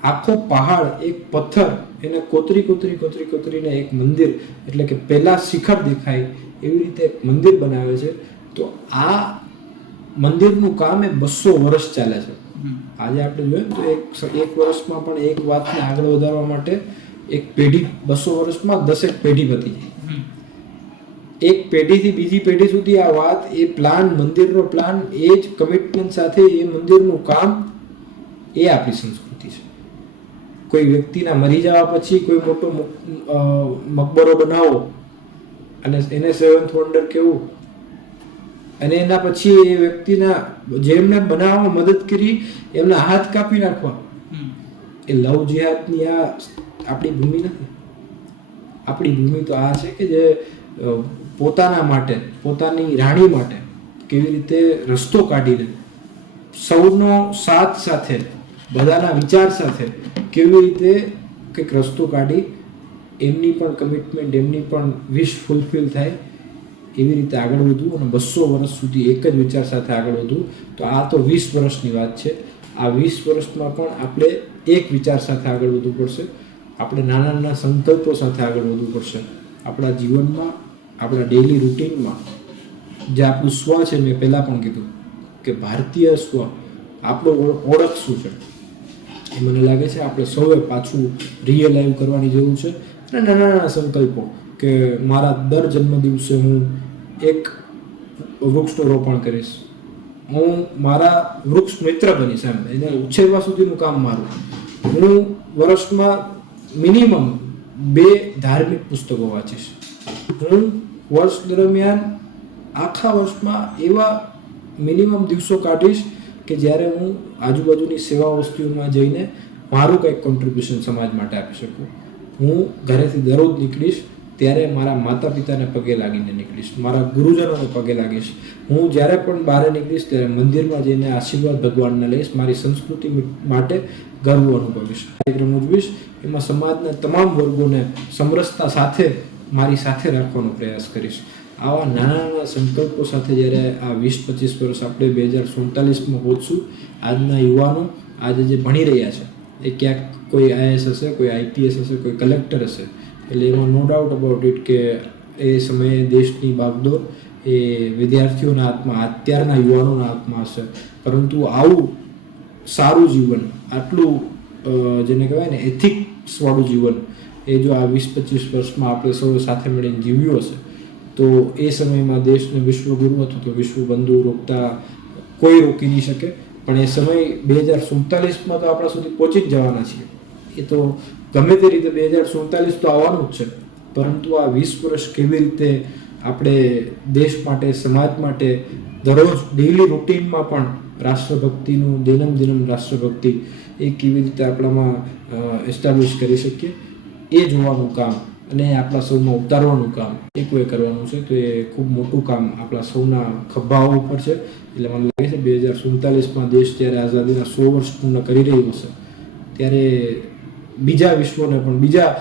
આખો પહાડ, એક પથ્થર, એને કોતરીને એક મંદિર, એટલે કે પહેલા શિખર દેખાય એવી રીતે એક મંદિર બનાવે છે. તો આ મંદિરનું કામ એ 200 વર્ષ ચાલે છે. આજે આપણે જોઈએ તો એક વર્ષમાં પણ એક વાતને આગળ વધારવા માટે એક પેઢી, 200 વર્ષમાં 10 પેઢી વધી જાય. એક પેઢીથી બીજી પેઢી સુધી આ વાત, એ પ્લાન, મંદિરનો પ્લાન, એ જ કમિટમેન્ટ સાથે એ મંદિરનું કામ, એ આપણી સંસ્કૃતિ છે. કોઈ વ્યક્તિના મરી જવા પછી કોઈ મોટો મકબરો બનાવો અને એને 7th વન્ડર કેવું, અને એના પછી એ વ્યક્તિના જેમને બનાવવામાં મદદ કરી એમના હાથ કાપી નાખવા, એ લવ જિહાદની આ આપણી ભૂમિ નથી. આપણી ભૂમિ તો આ છે કે જે પોતાના માટે, પોતાની રાણી માટે કેવી રીતે રસ્તો કાઢીને, સૌનો સાથ સાથે, બધાના વિચાર સાથે કેવી રીતે કંઈક રસ્તો કાઢી એમની પણ કમિટમેન્ટ, એમની પણ વિશ ફૂલફિલ થાય એવી રીતે આગળ વધવું અને 200 વર્ષ સુધી એક જ વિચાર સાથે આગળ વધવું. તો આ તો 20 વર્ષની વાત છે. આ 20 વર્ષમાં પણ આપણે એક વિચાર સાથે આગળ વધવું પડશે. આપણે નાના નાના સંકલ્પો સાથે આગળ વધવું પડશે. આપણા જીવનમાં, આપણા ડેઇલી રૂટીનમાં જે આપણું સ્વ છે, મેં પહેલાં પણ કીધું કે ભારતીય સ્વ, આપણો ઓળખ શું છે, એ મને લાગે છે આપણે સૌએ પાછું રિયલાઇવ કરવાની જરૂર છે. અને નાના નાના સંકલ્પો કે મારા દર જન્મદિવસે હું એક વૃક્ષનું રોપણ કરીશ, હું મારા વૃક્ષ મિત્ર બનીશ, એમ એને ઉછેરવા સુધીનું કામ મારું. હું વર્ષમાં મિનિમમ 2 ધાર્મિક પુસ્તકો વાંચીશ. હું વર્ષ દરમિયાન આખા વર્ષમાં એવા મિનિમમ દિવસો કાઢીશ કે જ્યારે હું આજુબાજુની સેવા વસ્તુઓમાં જઈને મારું કંઈક કોન્ટ્રીબ્યુશન સમાજ માટે આપી શકું. હું ઘરેથી દરરોજ નીકળીશ ત્યારે મારા માતા પિતાને પગે લાગીને નીકળીશ, મારા ગુરુજનોને પગે લાગીશ. હું જ્યારે પણ બહાર નીકળીશ ત્યારે મંદિરમાં જઈને આશીર્વાદ ભગવાનને લઈશ. મારી સંસ્કૃતિ માટે ગર્વ અનુભવીશ. કાર્યક્રમ ઉજવીશ, એમાં સમાજના તમામ વર્ગોને સમરસતા સાથે મારી સાથે રાખવાનો પ્રયાસ કરીશ. આવા નાના નાના સંકલ્પો સાથે જ્યારે આ 20-25 વર્ષ આપણે 2047માં પહોંચશું, આજના યુવાનો આજે જે ભણી રહ્યા છે એ ક્યાંક કોઈ IAS હશે, કોઈ IPS હશે, કોઈ કલેક્ટર હશે. એટલે એમાં નો ડાઉટ અબાઉટ ઇટ કે એ સમયે દેશની બાગડોર એ વિદ્યાર્થીઓના હાથમાં, અત્યારના યુવાનોના હાથમાં હશે. પરંતુ આવું સારું જીવન, આટલું જેને કહેવાય ને એથિક્સવાળું જીવન, એ જો આ 20-25 વર્ષમાં આપણે સૌ સાથે મળીને જીવ્યું હશે તો એ સમયમાં દેશને વિશ્વગુરુ અથવા તો વિશ્વબંધુ રોકતા કોઈ રોકી નહીં શકે. પણ એ સમય 2047માં તો આપણા સુધી પહોંચી જ જવાના છીએ. એ તો ગમે તે રીતે 2047 તો આવવાનું જ છે. પરંતુ આ 20 વર્ષ કેવી રીતે આપણે દેશ માટે, સમાજ માટે દરરોજ ડેઇલી રૂટીનમાં પણ રાષ્ટ્રભક્તિનું, દિનમ રાષ્ટ્રભક્તિ એ કેવી રીતે આપણામાં એસ્ટાબ્લિશ કરી શકીએ એ જોવાનું કામ અને આપણા સૌમાં ઉતારવાનું કામ એ કોઈ કરવાનું છે. તો એ ખૂબ મોટું કામ આપણા સૌના ખભાઓ ઉપર છે. એટલે મને લાગે છે 2047માં દેશ જ્યારે આઝાદીના 100 વર્ષ પૂર્ણ કરી રહ્યું હશે ત્યારે બીજા વિશ્વને પણ, બીજા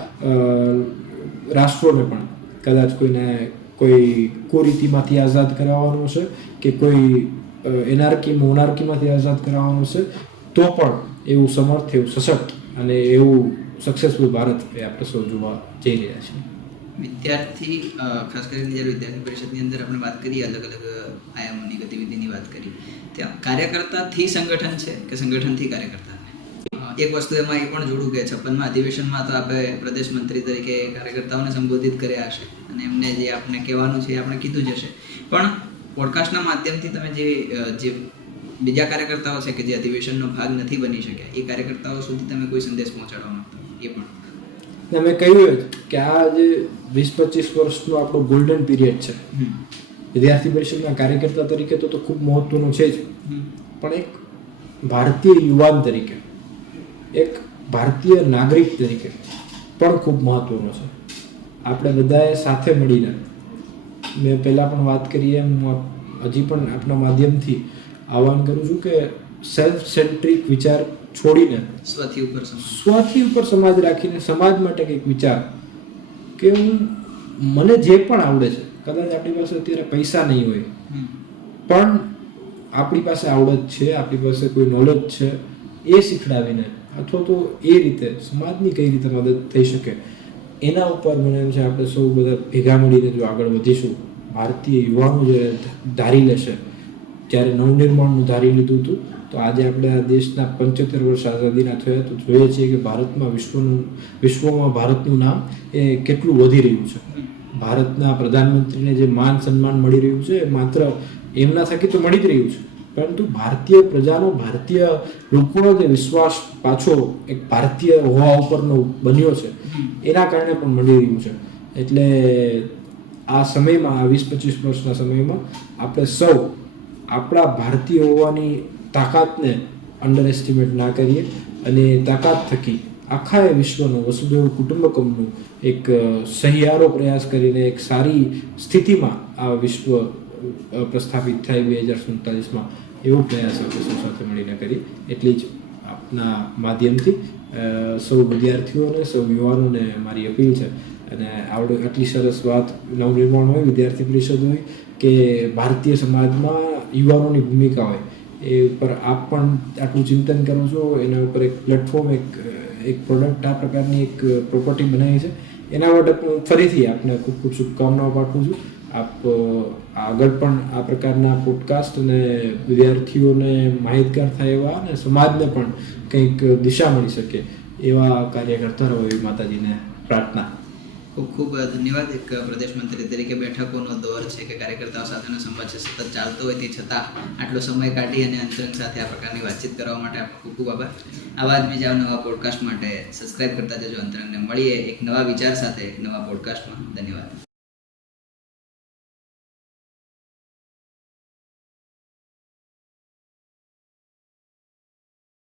રાષ્ટ્રોને પણ કદાચ કોઈ કુરીતિમાંથી આઝાદ કરાવવાનું હશે કે કોઈ મોનાર્કીમાંથી આઝાદ કરાવવાનું હશે તો પણ એવું સમર્થ, એવું સશક્ત અને એવું સક્સેસફુલ ભારત એ આપણે સૌ જોવા જઈ રહ્યા છીએ. વિદ્યાર્થી, ખાસ કરીને જ્યારે વિદ્યાર્થી પરિષદની અંદર આપણે વાત કરીએ, અલગ અલગ આયામોની ગતિવિધિની વાત કરી, ત્યાં કાર્યકર્તાથી સંગઠન છે કે સંગઠનથી કાર્યકર્તા? એક વસ્તુ એમાં એ પણ જોડું કે 56મા અધિવેશનમાં તો આપણે પ્રદેશ મંત્રી તરીકે કાર્યકર્તાઓને સંબોધિત કર્યા હશે અને એમને જે આપણે કહેવાનું છે એ આપણે કીધું જ હશે. પણ પોડકાસ્ટના માધ્યમથી તમે જે બીજા કાર્યકર્તાઓ છે કે જે અધિવેશનનો ભાગ નથી બની શક્યા, એ કાર્યકર્તાઓ સુધી તમે કોઈ સંદેશ પહોંચાડવા માંગતા એ પણ? ને મેં કહ્યું જ કે આ જે 20-25 વર્ષનો આપણો ગોલ્ડન પીરિયડ છે વિદ્યાર્થી પરિષદના કાર્યકર્તા તરીકે તો ખૂબ મહત્વનું છે જ, પણ એક ભારતીય યુવાન તરીકે, એક ભારતીય નાગરિક તરીકે પણ ખૂબ મહત્વનો છે. આપણે બધાએ સાથે મળીને, મેં પહેલાં પણ વાત કરી એમ હજી પણ આપણા માધ્યમથી આહ્વાન કરું છું કે સેલ્ફ સેન્ટ્રિક વિચાર છોડીને સ્વથી ઉપર સમાજ રાખીને સમાજ માટે કંઈક વિચાર કે મને જે પણ આવડે છે, કદાચ આપણી પાસે અત્યારે પૈસા નહીં હોય પણ આપણી પાસે આવડત છે, આપણી પાસે કોઈ નોલેજ છે, એ શીખડાવીને અથવા તો એ રીતે સમાજની કઈ રીતે મદદ થઈ શકે એના ઉપર મને એમ છે આપણે સૌ બધા ભેગા મળીને જો આગળ વધીશું, ભારતીય યુવાનો જ્યારે ધારી લેશે, જ્યારે નવનિર્માણનું ધારી લીધું હતું તો આજે આપણે આ દેશના 75 વર્ષ આઝાદીના થયા તો જોઈએ છીએ કે ભારતમાં વિશ્વમાં ભારતનું નામ એ કેટલું વધી રહ્યું છે. ભારતના પ્રધાનમંત્રીને જે માન સન્માન મળી રહ્યું છે એ માત્ર એમના થકી તો મળી જ રહ્યું છે, પરંતુ ભારતીય પ્રજાનો, ભારતીય લોકોનો જે વિશ્વાસ પાછો એક ભારતીય હોવા ઉપરનો બન્યો છે એના કારણે પણ મળી રહ્યું છે. એટલે આ સમયમાં, આ 20-25 વર્ષના સમયમાં આપણે સૌ આપણા ભારતીય હોવાની તાકાતને અંડર એસ્ટિમેટ ના કરીએ અને તાકાત થકી આખા વિશ્વનું વસુધૈવ કુટુંબકમનું એક સહિયારો પ્રયાસ કરીને એક સારી સ્થિતિમાં આ વિશ્વ પ્રસ્થાપિત થાય 2047માં, એવો પ્રયાસ આપણે સૌ સાથે મળીને કરીએ. એટલી જ આપના માધ્યમથી સૌ વિદ્યાર્થીઓને, સૌ યુવાનોને મારી અપીલ છે. અને આટલી સરસ વાત નવનિર્માણ હોય, વિદ્યાર્થી પરિષદ હોય કે ભારતીય સમાજમાં યુવાનોની ભૂમિકા હોય, એ ઉપર આપ પણ આટલું ચિંતન કરો છો, એના ઉપર એક પ્લેટફોર્મ, એક પ્રોડક્ટ, આ પ્રકારની એક પ્રોપર્ટી બનાવી છે. એના માટે હું ફરીથી આપને ખૂબ ખૂબ શુભકામનાઓ પાઠવું છું. આપ આગળ પણ આ પ્રકારના પોડકાસ્ટ અને વિદ્યાર્થીઓને માહિતગાર થાય એવા અને સમાજને પણ કંઈક દિશા મળી શકે એવા કાર્ય કરતા રહો એવી માતાજીને પ્રાર્થના. ખૂબ ખૂબ ધન્યવાદ. એક પ્રદેશ મંત્રી તરીકે બેઠકોનો દોર છે કે કાર્યકર્તાઓ સાથેનો સંવાદ છે સતત ચાલતો હોય તે છતાં આટલો સમય કાઢી અને અંતરંગ સાથે આ પ્રકારની વાતચીત કરવા માટે આપનો ખૂબ ખૂબ આભાર. આવા જ બીજા નવા પોડકાસ્ટ માટે સબસ્ક્રાઇબ કરતા જજો અંતરંગને. મળીએ એક નવા વિચાર સાથે, એક નવા પોડકાસ્ટમાં. ધન્યવાદ.